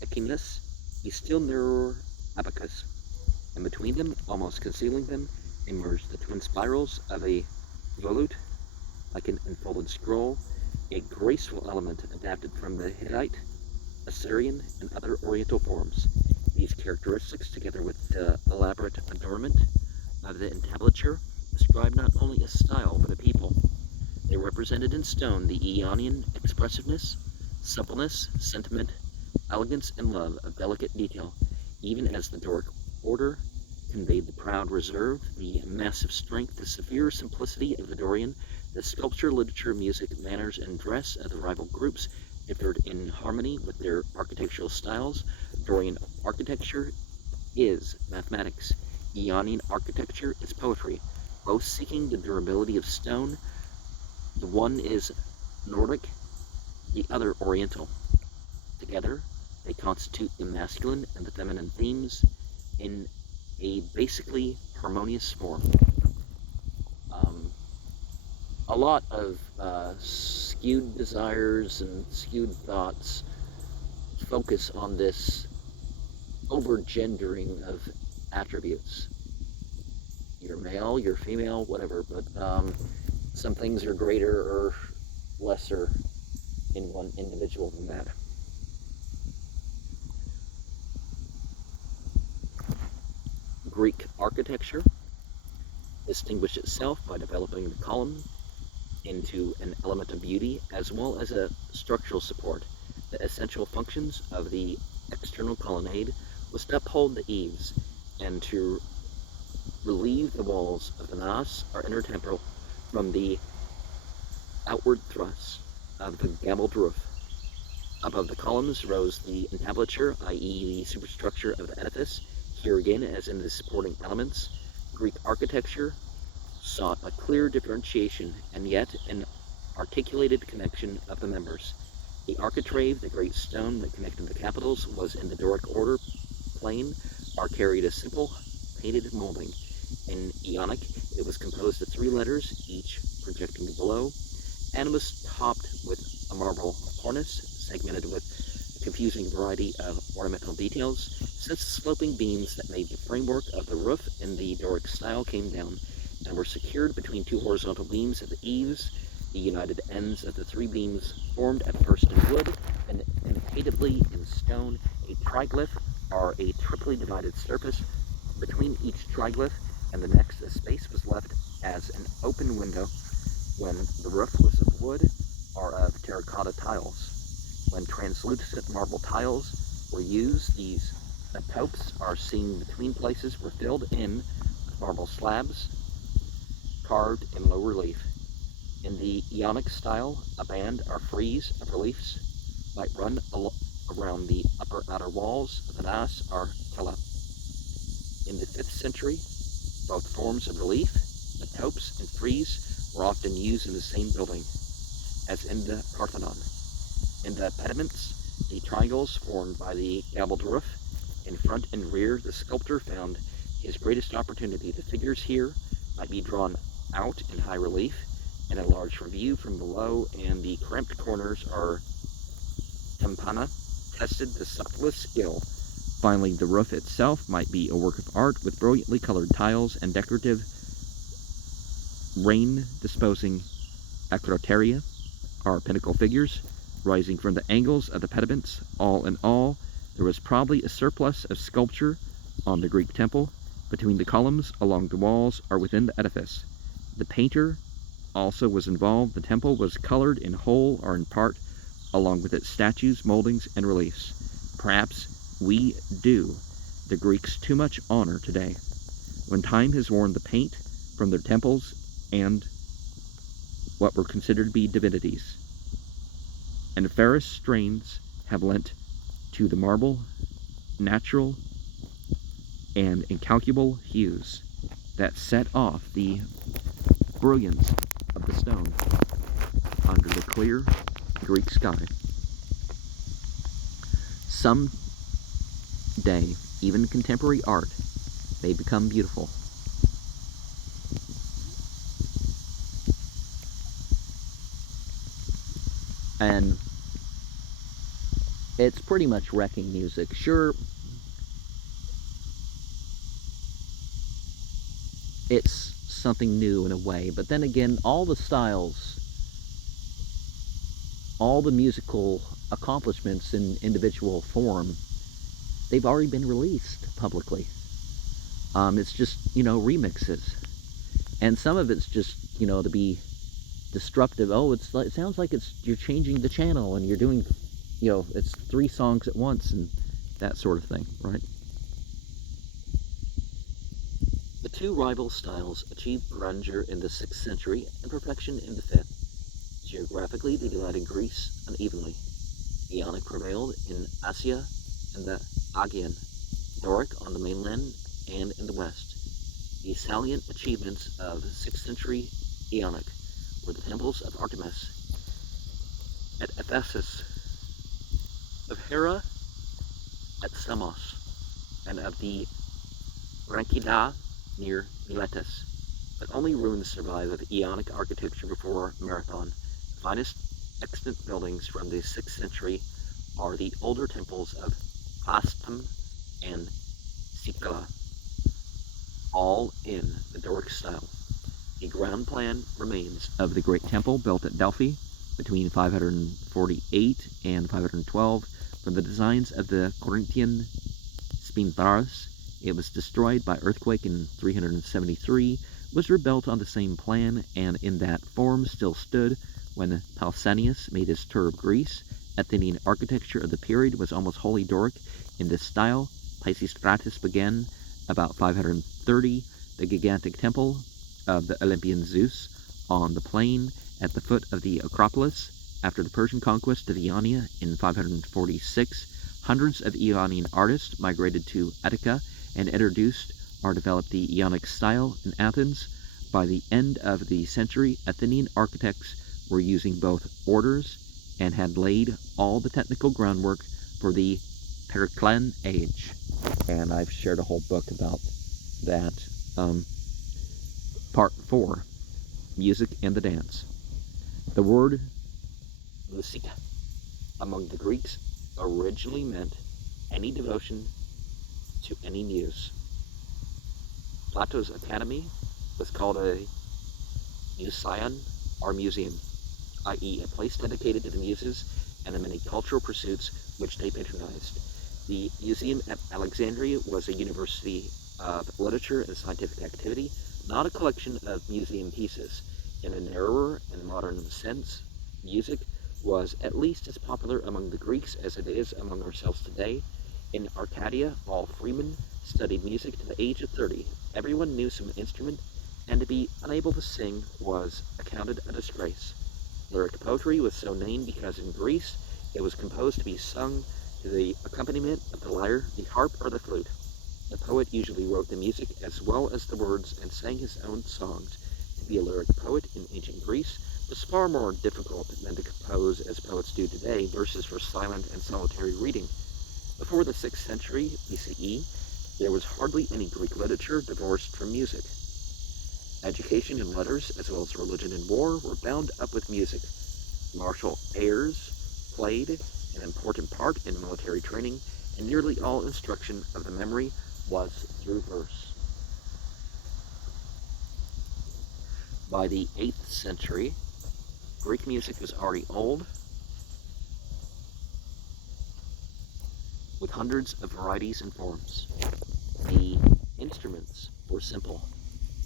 echinus, a still narrower abacus, and between them, almost concealing them, emerged the twin spirals of a volute, like an enfolded scroll, a graceful element adapted from the Hittite, Assyrian, and other Oriental forms. These characteristics, together with the elaborate adornment of the entablature, describe not only a style but a people. They represented in stone the Ionian expressiveness, suppleness, sentiment, elegance, and love of delicate detail, even as the Doric order conveyed the proud reserve, the massive strength, the severe simplicity of the Dorian. The sculpture, literature, music, manners, and dress of the rival groups differed in harmony with their architectural styles. Dorian architecture is mathematics. Ionian architecture is poetry, both seeking the durability of stone. The one is Nordic, the other Oriental. Together, they constitute the masculine and the feminine themes in a basically harmonious form. A lot of skewed desires and skewed thoughts focus on this over-gendering of attributes. You're male, you're female, whatever, but some things are greater or lesser in one individual than that. Greek architecture distinguished itself by developing the column into an element of beauty as well as a structural support. The essential functions of the external colonnade was to uphold the eaves and to relieve the walls of the naos or intertemporal from the outward thrust of the gabled roof. Above the columns rose the entablature, i.e. the superstructure of the edifice. Here again, as in the supporting elements, Greek architecture sought a clear differentiation and yet an articulated connection of the members. The architrave, the great stone that connected the capitals, was in the Doric order plain, or carried a simple painted molding. In Ionic, it was composed of 3 letters, each projecting below, and was topped with a marble cornice, segmented with a confusing variety of ornamental details. Since the sloping beams that made the framework of the roof in the Doric style came down and were secured between 2 horizontal beams at the eaves, the united ends of the 3 beams formed at first in wood and imitatively in stone a triglyph, or a triply divided surface. Between each triglyph and the next, a space was left as an open window when the roof was of wood or of terracotta tiles. When translucent marble tiles were used, these topes, or seen between places, were filled in with marble slabs carved in low relief. In the Ionic style, a band or frieze of reliefs might run around the upper outer walls of the naos or tela. In the 5th century, both forms of relief, the topes and frieze, were often used in the same building as in the Parthenon. In the pediments, the triangles formed by the gabled roof, in front and rear, the sculptor found his greatest opportunity. The figures here might be drawn out in high relief in a large review from below, and the cramped corners or tympana tested the subtlest skill. Finally, the roof itself might be a work of art with brilliantly colored tiles and decorative rain-disposing acroteria, or pinnacle figures, rising from the angles of the pediments. All in all, there was probably a surplus of sculpture on the Greek temple, between the columns, along the walls, or within the edifice. The painter also was involved. The temple was colored in whole or in part, along with its statues, moldings, and reliefs. Perhaps we do the Greeks too much honor today, when time has worn the paint from their temples and what were considered to be divinities, and fairest strains have lent to the marble natural and incalculable hues that set off the brilliance of the stone under the clear Greek sky. Some day, even contemporary art may become beautiful. And it's pretty much wrecking music. Sure, it's something new in a way, but then again, all the styles, all the musical accomplishments in individual form, they've already been released publicly. It's just, remixes. And some of it's just, to be disruptive. Oh, it sounds like you're changing the channel and you're doing, it's 3 songs at once and that sort of thing, right? The two rival styles achieved grandeur in the 6th century and perfection in the 5th. Geographically, they divided Greece unevenly. Ionic prevailed in Asia and the Aegean, Doric on the mainland and in the west. The salient achievements of 6th century Ionic were the temples of Artemis at Ephesus, of Hera at Samos, and of the Branchida near Miletus. But only ruins survive of Ionic architecture before Marathon. The finest extant buildings from the 6th century are the older temples of Paestum and Sicula, all in the Doric style. The ground plan remains of the great temple built at Delphi between 548 and 512 from the designs of the Corinthian Spintaras. It was destroyed by earthquake in 373, was rebuilt on the same plan, and in that form still stood when Pausanias made his tour of Greece. Athenian architecture of the period was almost wholly Doric in this style. Pisistratus began about 530, the gigantic temple of the Olympian Zeus on the plain at the foot of the Acropolis. After the Persian conquest of Ionia in 546, hundreds of Ionian artists migrated to Attica and introduced or developed the Ionic style in Athens. By the end of the century, Athenian architects were using both orders and had laid all the technical groundwork for the Periclean age. And I've shared a whole book about that. Part 4, Music and the Dance. The word musika among the Greeks originally meant any devotion to any muse. Plato's academy was called a museion or museum, i.e. a place dedicated to the muses and the many cultural pursuits which they patronized. The museum at Alexandria was a university of literature and scientific activity, not a collection of museum pieces. In a narrower and modern sense, music was at least as popular among the Greeks as it is among ourselves today. In Arcadia, all freemen studied music to the age of 30. Everyone knew some instrument, and to be unable to sing was accounted a disgrace. Lyric poetry was so named because in Greece it was composed to be sung to the accompaniment of the lyre, the harp, or the flute. The poet usually wrote the music as well as the words and sang his own songs. To be a lyric poet in ancient Greece was far more difficult than to compose as poets do today verses for silent and solitary reading. Before the 6th century BCE, there was hardly any Greek literature divorced from music. Education and letters, as well as religion and war, were bound up with music. Martial airs played an important part in military training, and nearly all instruction of the memory was through verse. By the 8th century, Greek music was already old, with hundreds of varieties and forms. The instruments were simple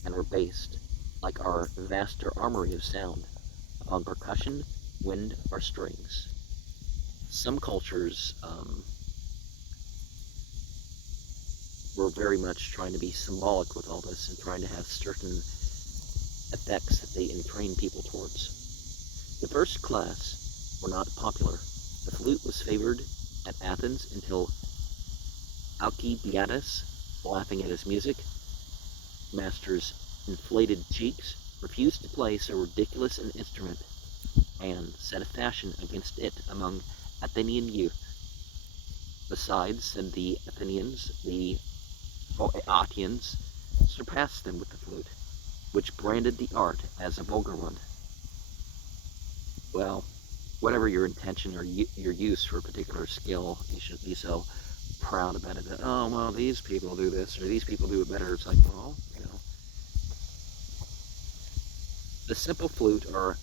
and were based, like our vaster armory of sound, upon percussion, wind, or strings. Some cultures were very much trying to be symbolic with all this and trying to have certain effects that they entrained people towards. The first class were not popular. The flute was favored at Athens until Alcibiades, laughing at his music master's inflated cheeks, refused to play so ridiculous an instrument and set a fashion against it among Athenian youth. Besides, said the Athenians, the Phoatians surpassed them with the flute, which branded the art as a vulgar one. Well, whatever your intention or your use for a particular skill, you shouldn't be so proud about it that, oh, well, these people do this, or these people do it better. It's like, well, The simple flute, or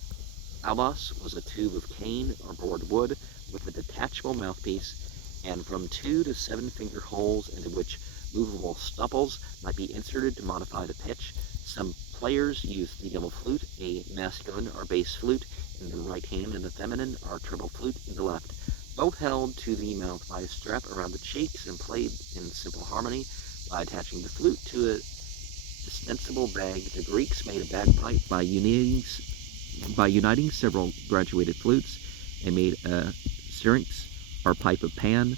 albas, was a tube of cane or board wood with a detachable mouthpiece and from 2 to 7 finger holes into which movable stopples might be inserted to modify the pitch. Some players used the double flute, a masculine or bass flute in the right hand and a feminine or treble flute in the left, both held to the mouth by a strap around the cheeks and played in simple harmony by attaching the flute to a distensible bag. The Greeks made a bagpipe by uniting several graduated flutes. They made a syrinx, or pipe of Pan,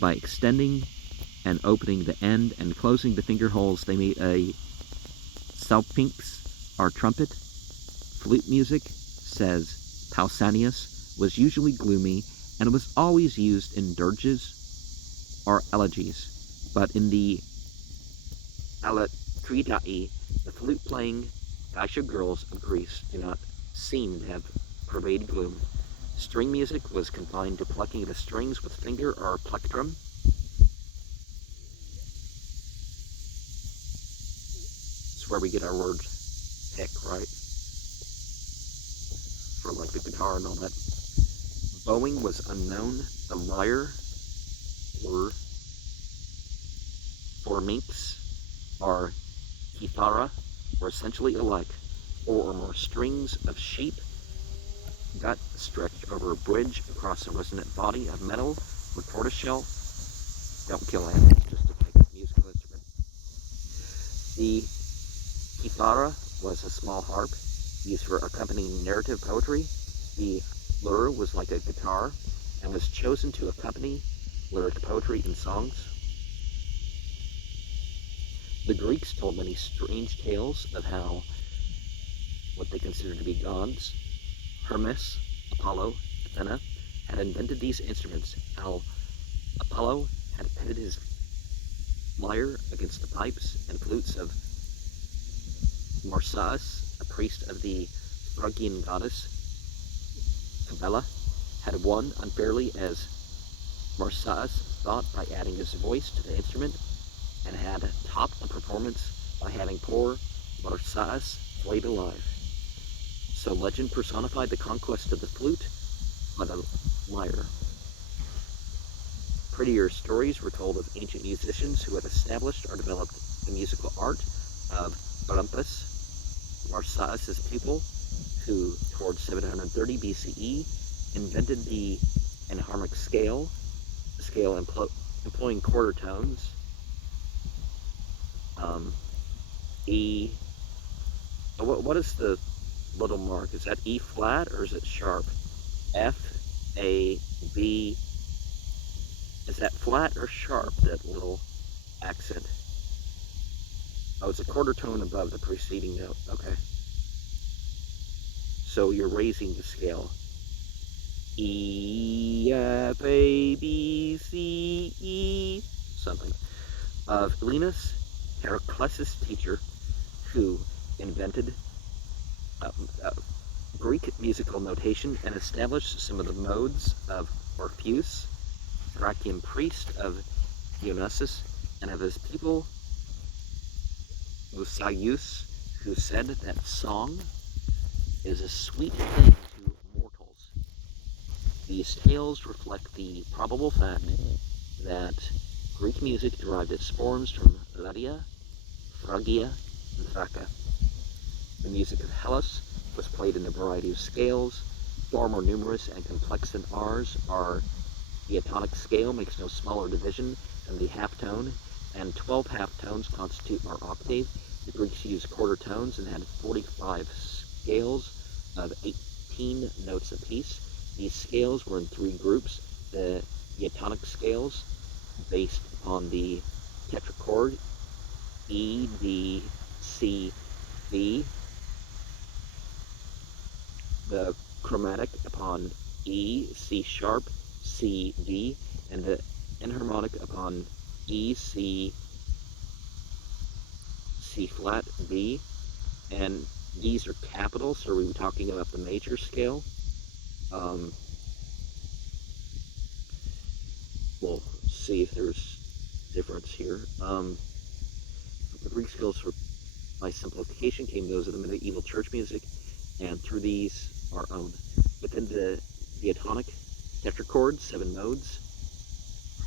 by extending and opening the end and closing the finger holes. They made a salpinx, or trumpet. Flute music, says Pausanias, was usually gloomy and was always used in dirges or elegies, but in the Alatridae, the flute-playing Dacia girls of Greece do not seem to have pervaded gloom. String music was confined to plucking the strings with finger or plectrum. That's where we get our word pick, right? For like the guitar and all that. Bowing was unknown. The lyre or forminx or kithara were essentially alike. 4 or more strings of sheep gut stretched over a bridge across a resonant body of metal with tortoiseshell. Don't kill animals, just to make a musical instrument. The kithara was a small harp used for accompanying narrative poetry. The lyre was like a guitar and was chosen to accompany lyric poetry and songs. The Greeks told many strange tales of how what they considered to be gods, Hermes, Apollo, Athena, had invented these instruments. How Apollo had pitted his lyre against the pipes and flutes of Marsyas, a priest of the Phrygian goddess Cabela, had won unfairly as Marsyas thought by adding his voice to the instrument, and had topped the performance by having poor Marsyas flayed alive. So legend personified the conquest of the flute by the lyre. Prettier stories were told of ancient musicians who had established or developed the musical art of Olympus, Marsyas' pupil, who, towards 730 BCE, invented the enharmonic scale, a scale employing quarter tones. E. What is the little mark? Is that E flat or is it sharp? F, A, B. Is that flat or sharp, that little accent? Oh, it's a quarter tone above the preceding note. Okay. So you're raising the scale. E, F, A, B, C, E, something. Of Linus, Heracles' teacher, who invented Greek musical notation and established some of the modes of Orpheus, Thracian priest of Dionysus, and of his pupil Musaius, who said that song is a sweet thing to mortals. These tales reflect the probable fact that Greek music derived its forms from Lydia Phrygia and Thraca. The music of Hellas was played in a variety of scales. Far more numerous and complex than ours are the atonic scale makes no smaller division than the halftone, and 12 halftones constitute our octave. The Greeks used quarter tones and had 45 scales of 18 notes apiece. These scales were in three groups: the atonic scales, based upon the tetrachord E, D, C, B, the chromatic upon E, C sharp, C, D, and the enharmonic upon E, C, C flat, B, and these are capitals, so we're talking about the major scale. We'll see if there's difference here. The Greek scales, for by simplification, came those of the medieval church music, and through these our own. Within the diatonic tetrachord, 7 modes,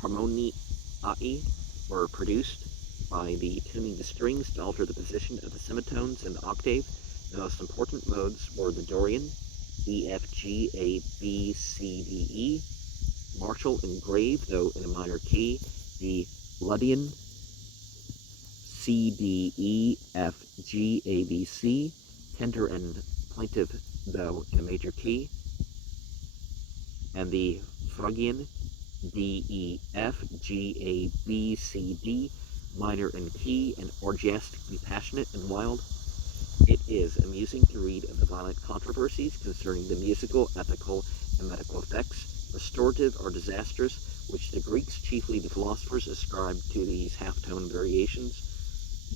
harmoniae, were produced by the tuning the strings to alter the position of the semitones in the octave. The most important modes were the Dorian, E, F, G, A, B, C, D, E, martial and grave, though in a minor key, the Lydian, C, D, E, F, G, A, B, C, tender and plaintive, though in a major key, and the Phrygian, D, E, F, G, A, B, C, D, minor in key, and orgiastically passionate and wild. It is amusing to read of the violent controversies concerning the musical, ethical, and medical effects, restorative or disastrous, which the Greeks, chiefly the philosophers, ascribed to these halftone variations.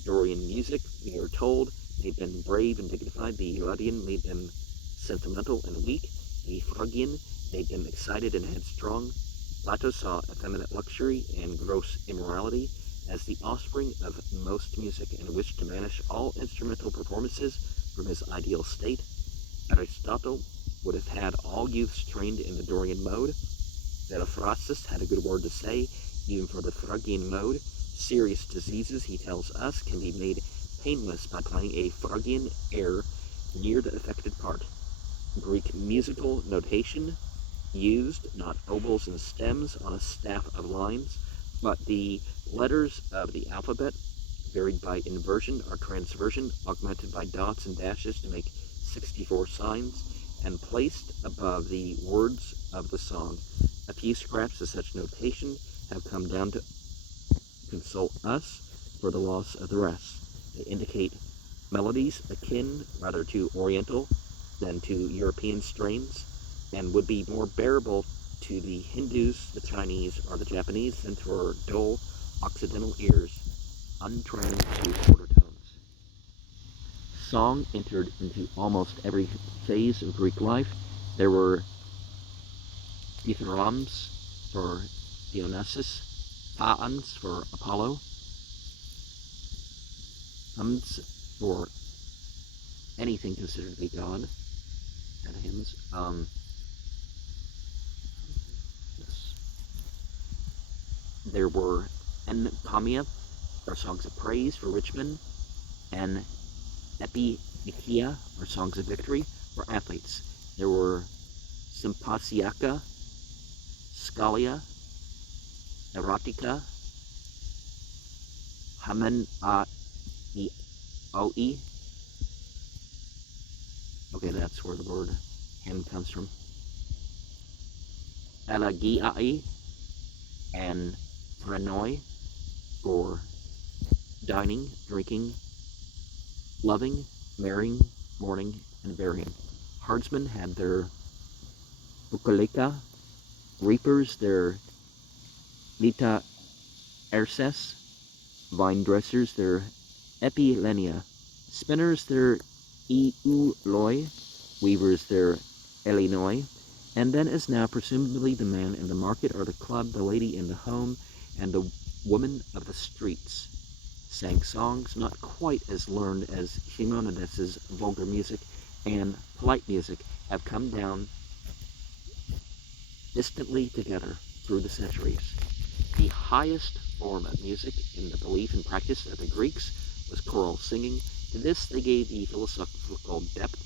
Dorian music, we are told, made them brave and dignified. The Lydian made them sentimental and weak. The Phrygian made them excited and headstrong. Plato saw effeminate luxury and gross immorality as the offspring of most music, and wished to banish all instrumental performances from his ideal state. Aristotle would have had all youths trained in the Dorian mode. Theophrastus had a good word to say, even for the Phrygian mode. Serious diseases, he tells us, can be made painless by playing a Phrygian air near the affected part. Greek musical notation used not obols and stems on a staff of lines, but the letters of the alphabet, varied by inversion or transversion, augmented by dots and dashes to make 64 signs, and placed above the words of the song. A few scraps of such notation have come down to console us for the loss of the rest. They indicate melodies akin rather to Oriental than to European strains, and would be more bearable to the Hindus, the Chinese, or the Japanese than to our dull Occidental ears, untrained to quarter tones. Song entered into almost every phase of Greek life. There were dithyrambs for Dionysus, paeans for Apollo, hymns for anything considered to be God, and hymns. Yes. There were encomium, or songs of praise for rich men, and epimachia, or songs of victory, for athletes. There were sympasiaca, scalia, erotica, hymenoi. Okay, that's where the word hymn comes from. Elegiae and phrenoi, for dining, drinking, loving, marrying, mourning, and burying. Herdsmen had their bucolica, reapers their lita erses, vine dressers their epilenia, spinners their euloi, weavers their elinoi, and then as now presumably the man in the market or the club, the lady in the home, and the woman of the streets sang songs not quite as learned as Simonides's vulgar music and polite music have come down distantly together through the centuries. The highest form of music in the belief and practice of the Greeks was choral singing. To this they gave the philosophical depth,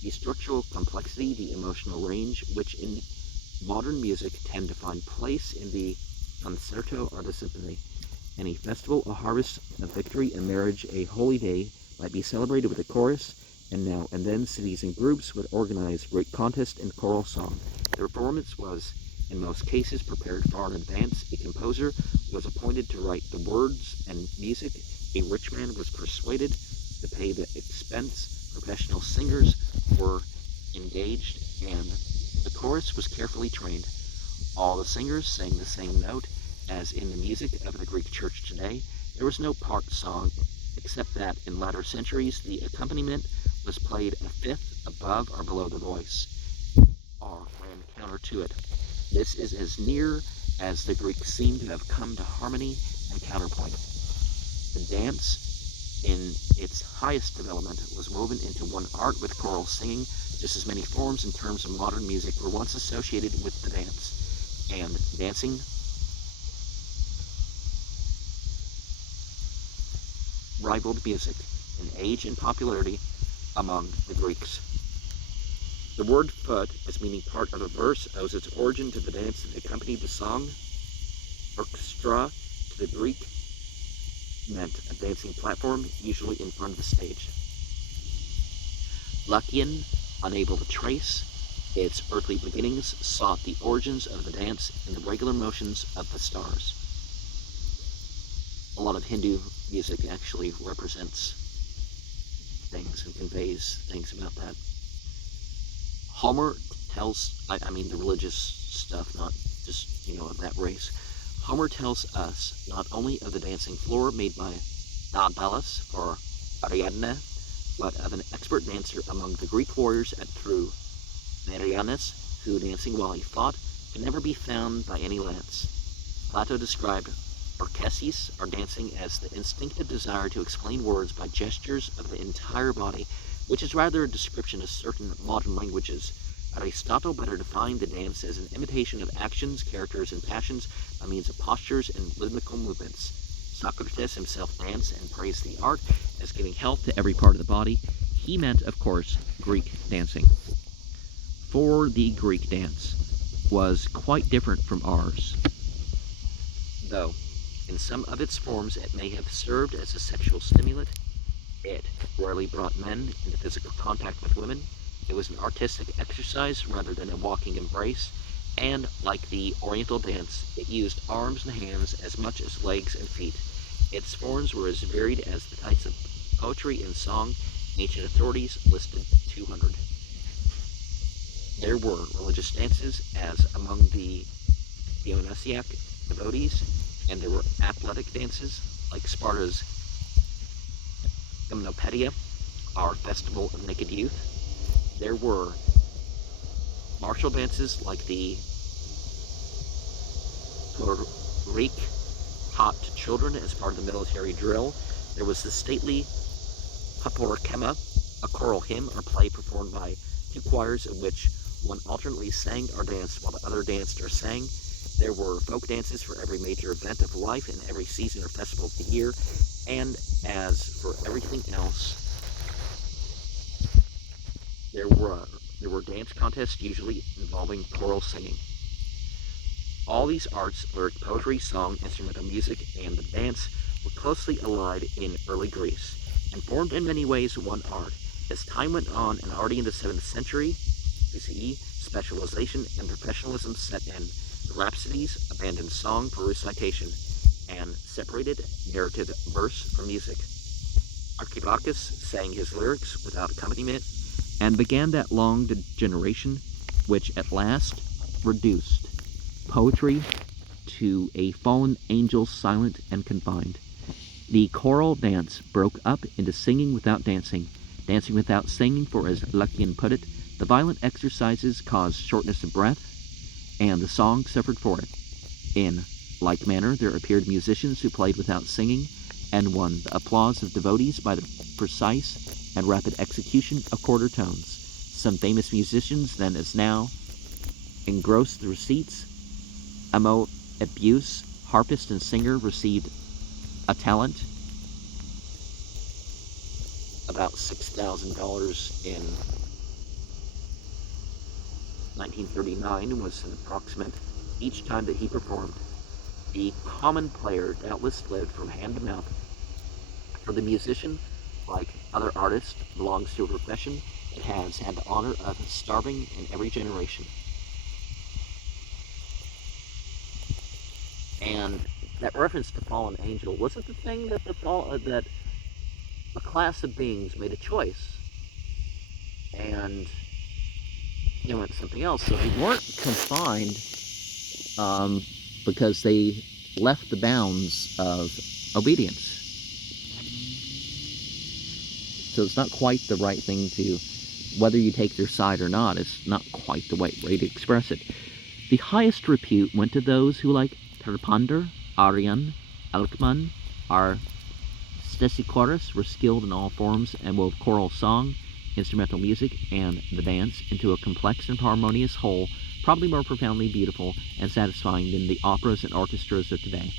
the structural complexity, the emotional range, which in modern music tend to find place in the concerto or the symphony. Any festival, a harvest, a victory, a marriage, a holy day might be celebrated with a chorus, and now and then cities and groups would organize great contests in choral song. The performance was, in most cases, prepared far in advance. A composer was appointed to write the words and music. A rich man was persuaded to pay the expense. Professional singers were engaged, and the chorus was carefully trained. All the singers sang the same note as in the music of the Greek church today. There was no part song, except that in latter centuries the accompaniment was played a fifth above or below the voice, or ran counter to it. This is as near as the Greeks seem to have come to harmony and counterpoint. The dance, in its highest development, was woven into one art with choral singing. Just as many forms and terms of modern music were once associated with the dance, and dancing rivaled music in age and popularity among the Greeks. The word foot, as meaning part of a verse, owes its origin to the dance that accompanied the song. Orchestra, to the Greek, meant a dancing platform, usually in front of the stage. Lucian, unable to trace its earthly beginnings, sought the origins of the dance in the regular motions of the stars. A lot of Hindu music actually represents things and conveys things about that. Homer tells, I mean the religious stuff, not just, of that race. Homer tells us not only of the dancing floor made by Daedalus for Ariadne, but of an expert dancer among the Greek warriors at True, Marianus, who, dancing while he fought, could never be found by any lance. Plato described orchesis, or dancing, as the instinctive desire to explain words by gestures of the entire body, which is rather a description of certain modern languages. Aristotle better defined the dance as an imitation of actions, characters, and passions by means of postures and rhythmical movements. Socrates himself danced and praised the art as giving health to every part of the body. He meant, of course, Greek dancing. For the Greek dance was quite different from ours, though in some of its forms it may have served as a sexual stimulant. It rarely brought men into physical contact with women. It was an artistic exercise rather than a walking embrace, and like the Oriental dance, it used arms and hands as much as legs and feet. Its forms were as varied as the types of poetry and song. Ancient authorities listed 200. There were religious dances, as among the Dionysiac devotees, and there were athletic dances, like Sparta's Gymnopedia, our festival of naked youth. There were martial dances, like the Greek taught to children as part of the military drill. There was the stately Paporkema, a choral hymn or play performed by two choirs of which one alternately sang or danced while the other danced or sang. There were folk dances for every major event of life and every season or festival of the year, and as for everything else, there were dance contests usually involving choral singing. All these arts, lyric poetry, song, instrumental music, and the dance, were closely allied in early Greece, and formed in many ways one art. As time went on, and already in the 7th century BCE, specialization and professionalism set in. The rhapsodies abandoned song for recitation, and separated narrative verse from music. Archibacchus sang his lyrics without accompaniment, and began that long degeneration which at last reduced poetry to a fallen angel, silent and confined. The choral dance broke up into singing without dancing, dancing without singing, for as Lucian put it, the violent exercises caused shortness of breath, and the song suffered for it. In like manner, there appeared musicians who played without singing, and won the applause of devotees by the precise and rapid execution of quarter tones. Some famous musicians, then as now, engrossed the receipts. Amo Abuse, harpist and singer, received a talent about $6,000 in 1939 was an approximate each time that he performed. The common player doubtless lived from hand to mouth. For the musician, like other artists, belongs to a profession that has had the honor of starving in every generation. And that reference to fallen angel wasn't the thing that that a class of beings made a choice and they went something else. So they weren't confined because they left the bounds of obedience. So it's not quite the right thing to, whether you take their side or not, it's not quite the right way to express it. The highest repute went to those who, like Terpander, Aryan, Alkman, our Stesichorus, were skilled in all forms and wove choral song, instrumental music, and the dance into a complex and harmonious whole, probably more profoundly beautiful and satisfying than the operas and orchestras of today.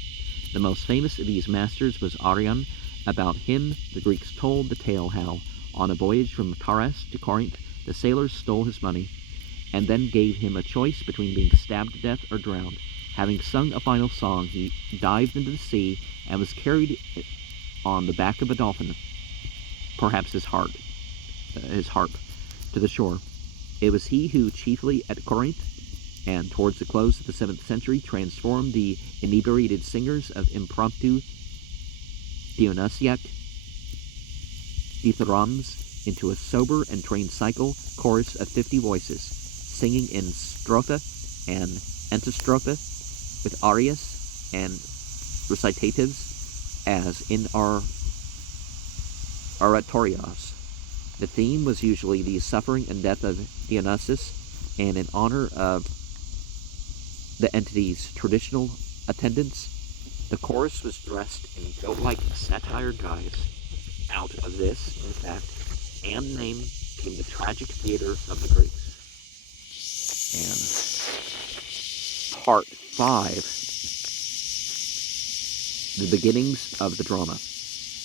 The most famous of these masters was Arion. About him, the Greeks told the tale how, on a voyage from Taras to Corinth, the sailors stole his money, and then gave him a choice between being stabbed to death or drowned. Having sung a final song, he dived into the sea and was carried on the back of a dolphin, perhaps his harp, to the shore. It was he who, chiefly at Corinth, and towards the close of the 7th century, transformed the inebriated singers of impromptu Dionysiac dithyrambs into a sober and trained cycle chorus of 50 voices, singing in strophe and antistrophe with arias and recitatives as in our oratorios. The theme was usually the suffering and death of Dionysus, and in honor of the entity's traditional attendants, the chorus was dressed in goat-like satire guise. Out of this, in fact, and name came the tragic theater of the Greeks. And part 5, the beginnings of the drama.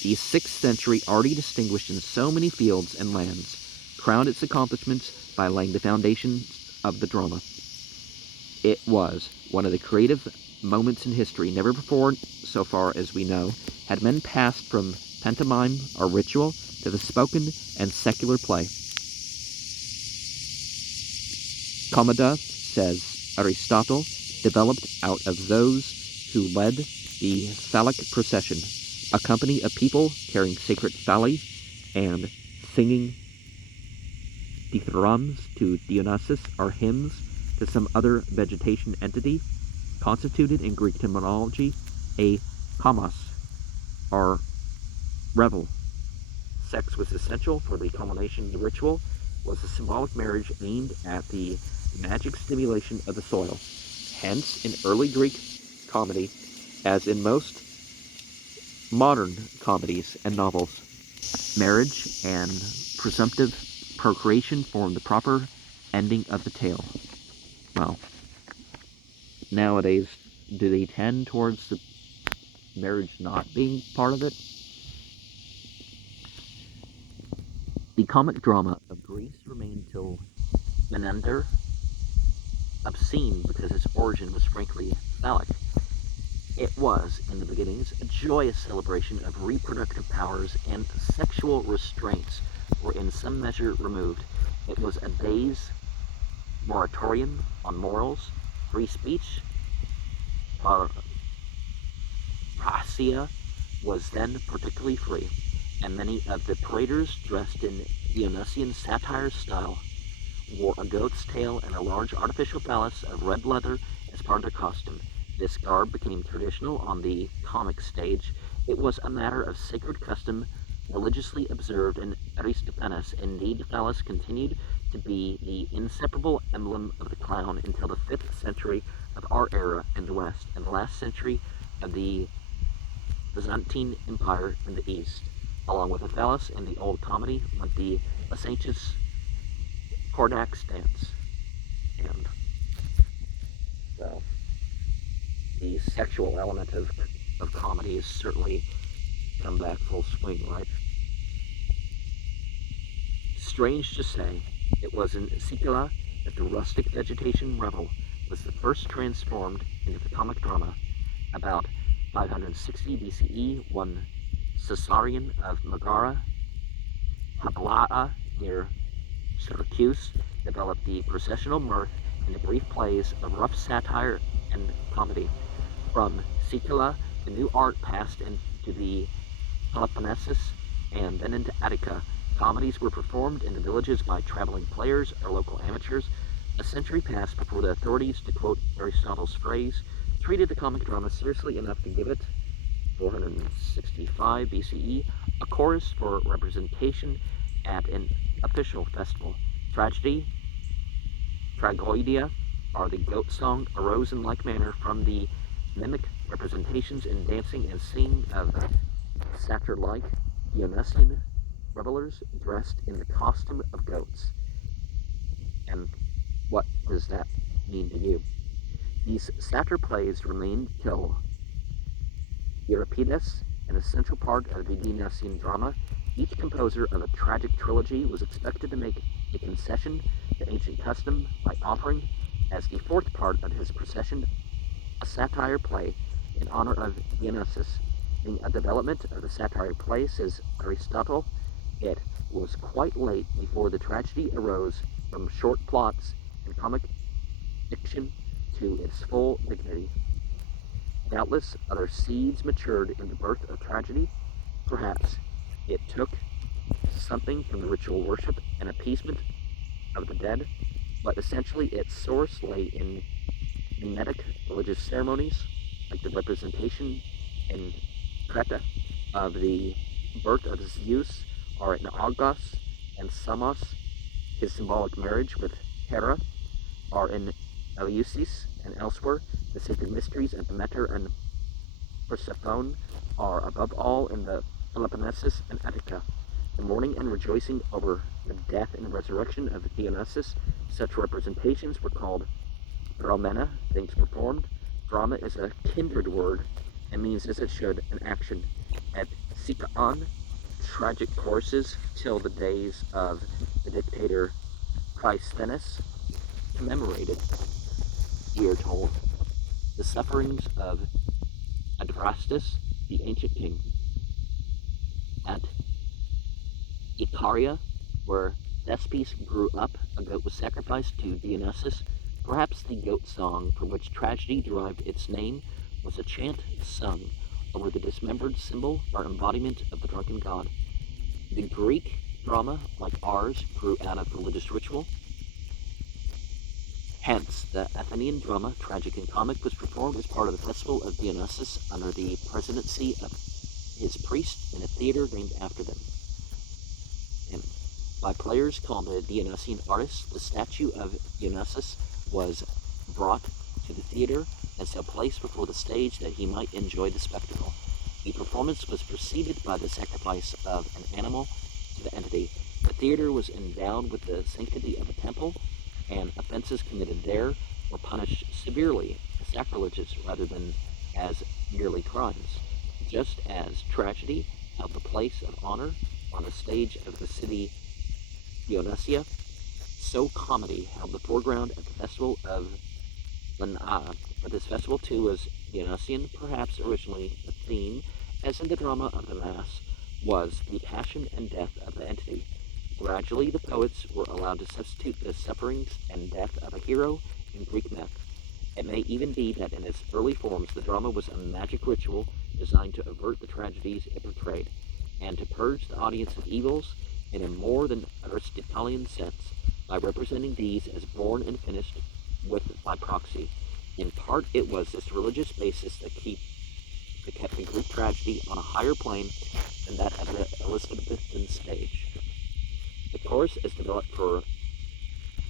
The 6th century, already distinguished in so many fields and lands, crowned its accomplishments by laying the foundations of the drama. It was one of the creative moments in history. Never before, so far as we know, had men passed from pantomime or ritual to the spoken and secular play. Comeda, says Aristotle, developed out of those who led the phallic procession, a company of people carrying sacred phalli and singing dithyrambs to Dionysus, or hymns to some other vegetation entity, constituted in Greek terminology a kamos, or revel. Sex was essential for the culmination of the ritual, was a symbolic marriage aimed at the magic stimulation of the soil. Hence, in early Greek comedy, as in most modern comedies and novels, marriage and presumptive procreation formed the proper ending of the tale. Well, nowadays, do they tend towards the marriage not being part of it? The comic drama of Greece remained till Menander obscene because its origin was frankly phallic. It was, in the beginnings, a joyous celebration of reproductive powers, and sexual restraints were in some measure removed. It was a day's moratorium on morals, free speech. Prasia was then particularly free, and many of the paraders, dressed in Dionysian satire style, wore a goat's tail and a large artificial phallus of red leather as part of their costume. This garb became traditional on the comic stage. It was a matter of sacred custom, religiously observed in Aristophanes. Indeed, the phallus continued to be the inseparable emblem of the clown until the 5th century of our era in the West, and the last century of the Byzantine Empire in the East. Along with the phallus in the old comedy went the licentious Kordax dance. And so the sexual element of comedy has certainly come back full swing, right? Strange to say, it was in Sicula that the rustic vegetation revel was the first transformed into the comic drama. About 560 BCE, one Caesarion of Megara, Habla'a near Syracuse, developed the processional mirth into brief plays of rough satire and comedy. From Sicula, the new art passed into the Peloponnesus and then into Attica. Comedies were performed in the villages by traveling players or local amateurs. A century passed before the authorities, to quote Aristotle's phrase, treated the comic drama seriously enough to give it, 465 BCE, a chorus for representation at an official festival. Tragedy, tragoedia, or the goat song, arose in like manner from the mimic representations in dancing and singing of satyr-like Dionysian revelers dressed in the costume of goats. And what does that mean to you? These satyr plays remained till Euripides, an essential part of the Dionysian drama. Each composer of a tragic trilogy was expected to make a concession to ancient custom by offering, as the fourth part of his procession, a satire play in honor of Dionysus. Being a development of the satire play, says Aristotle, it was quite late before the tragedy arose from short plots and comic diction to its full dignity. Doubtless other seeds matured in the birth of tragedy. Perhaps it took something from the ritual worship and appeasement of the dead, but essentially its source lay in mimetic religious ceremonies, like the representation in Creta of the birth of Zeus, or in Argos and Samos, his symbolic marriage with Hera, or in Eleusis and elsewhere, the sacred mysteries of Demeter and Persephone are above all in the Peloponnesus and Attica. The mourning and rejoicing over the death and resurrection of Dionysus, such representations were called dromena, things performed. Drama is a kindred word and means, as it should, an action. At Sicyon, tragic choruses till the days of the dictator Clisthenes commemorated, we are told, the sufferings of Adrastus, the ancient king. At Icaria, where Thespis grew up, a goat was sacrificed to Dionysus. Perhaps the goat song from which tragedy derived its name was a chant sung over the dismembered symbol or embodiment of the drunken god. The Greek drama, like ours, grew out of religious ritual. Hence, the Athenian drama, tragic and comic, was performed as part of the festival of Dionysus under the presidency of his priest in a theater named after them. And by players called the Dionysian artists, the statue of Dionysus was brought to the theater and so placed before the stage that he might enjoy the spectacle. The performance was preceded by the sacrifice of an animal to the entity. The theater was endowed with the sanctity of a temple, and offenses committed there were punished severely as sacrileges rather than as merely crimes. Just as tragedy held the place of honor on the stage of the city Dionysia, so comedy held the foreground at the festival of Lanaa. But this festival too was Dionysian, perhaps originally the theme, as in the drama of the Mass, was the passion and death of the entity. Gradually, the poets were allowed to substitute the sufferings and death of a hero in Greek myth. It may even be that in its early forms, the drama was a magic ritual designed to avert the tragedies it portrayed, and to purge the audience of evils in a more than Aristotelian sense, by representing these as born and finished with by proxy. In part, it was this religious basis that kept the Greek tragedy on a higher plane than that of the Elizabethan stage. The chorus, as developed for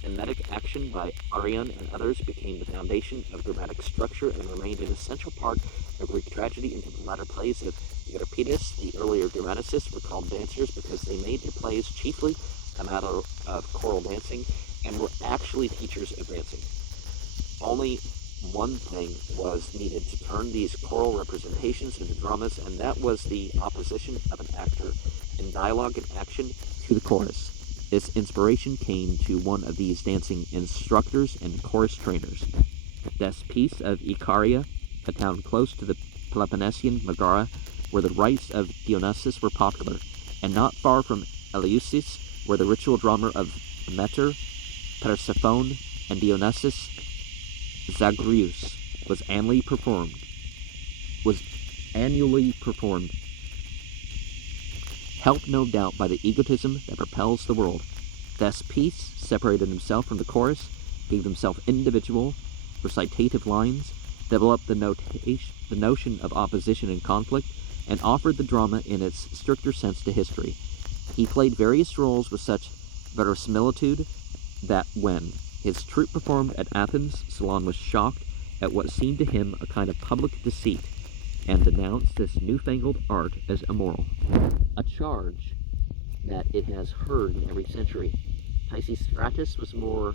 mimetic action by Arion and others, became the foundation of dramatic structure and remained an essential part of Greek tragedy into the latter plays of Euripides. The earlier dramaticists were called dancers because they made their plays chiefly a matter of choral dancing and were actually teachers of dancing. Only one thing was needed to turn these choral representations into dramas, and that was the opposition of an actor in dialogue and action to the chorus. Its inspiration came to one of these dancing instructors and chorus trainers, Thespis of Icaria, a town close to the Peloponnesian Megara, where the rites of Dionysus were popular, and not far from Eleusis, where the ritual drama of Demeter, Persephone, and Dionysus Zagreus was annually performed. Helped no doubt by the egotism that propels the world. Thespis separated himself from the chorus, gave himself individual, recitative lines, developed the notion of opposition and conflict, and offered the drama in its stricter sense to history. He played various roles with such verisimilitude that when his troupe performed at Athens, Solon was shocked at what seemed to him a kind of public deceit, and denounced this newfangled art as immoral, a charge that it has heard in every century. Pisistratus was more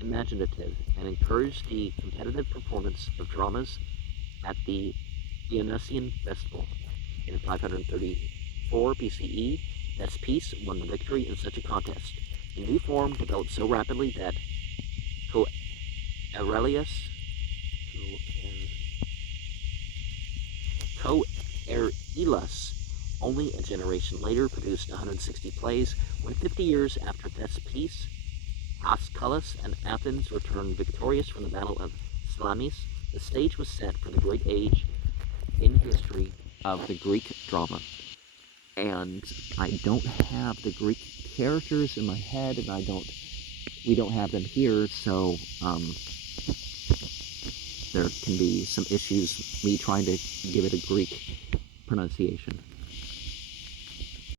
imaginative and encouraged the competitive performance of dramas at the Dionysian festival. In 534 BCE, Thespis won the victory in such a contest. The new form developed so rapidly that Coerelius only a generation later, produced 160 plays. When 50 years after Thespis, Asculus and Athens returned victorious from the Battle of Salamis, the stage was set for the great age in history of the Greek drama. And I don't have the Greek characters in my head, and we don't have them here, so there can be some issues me trying to give it a Greek pronunciation.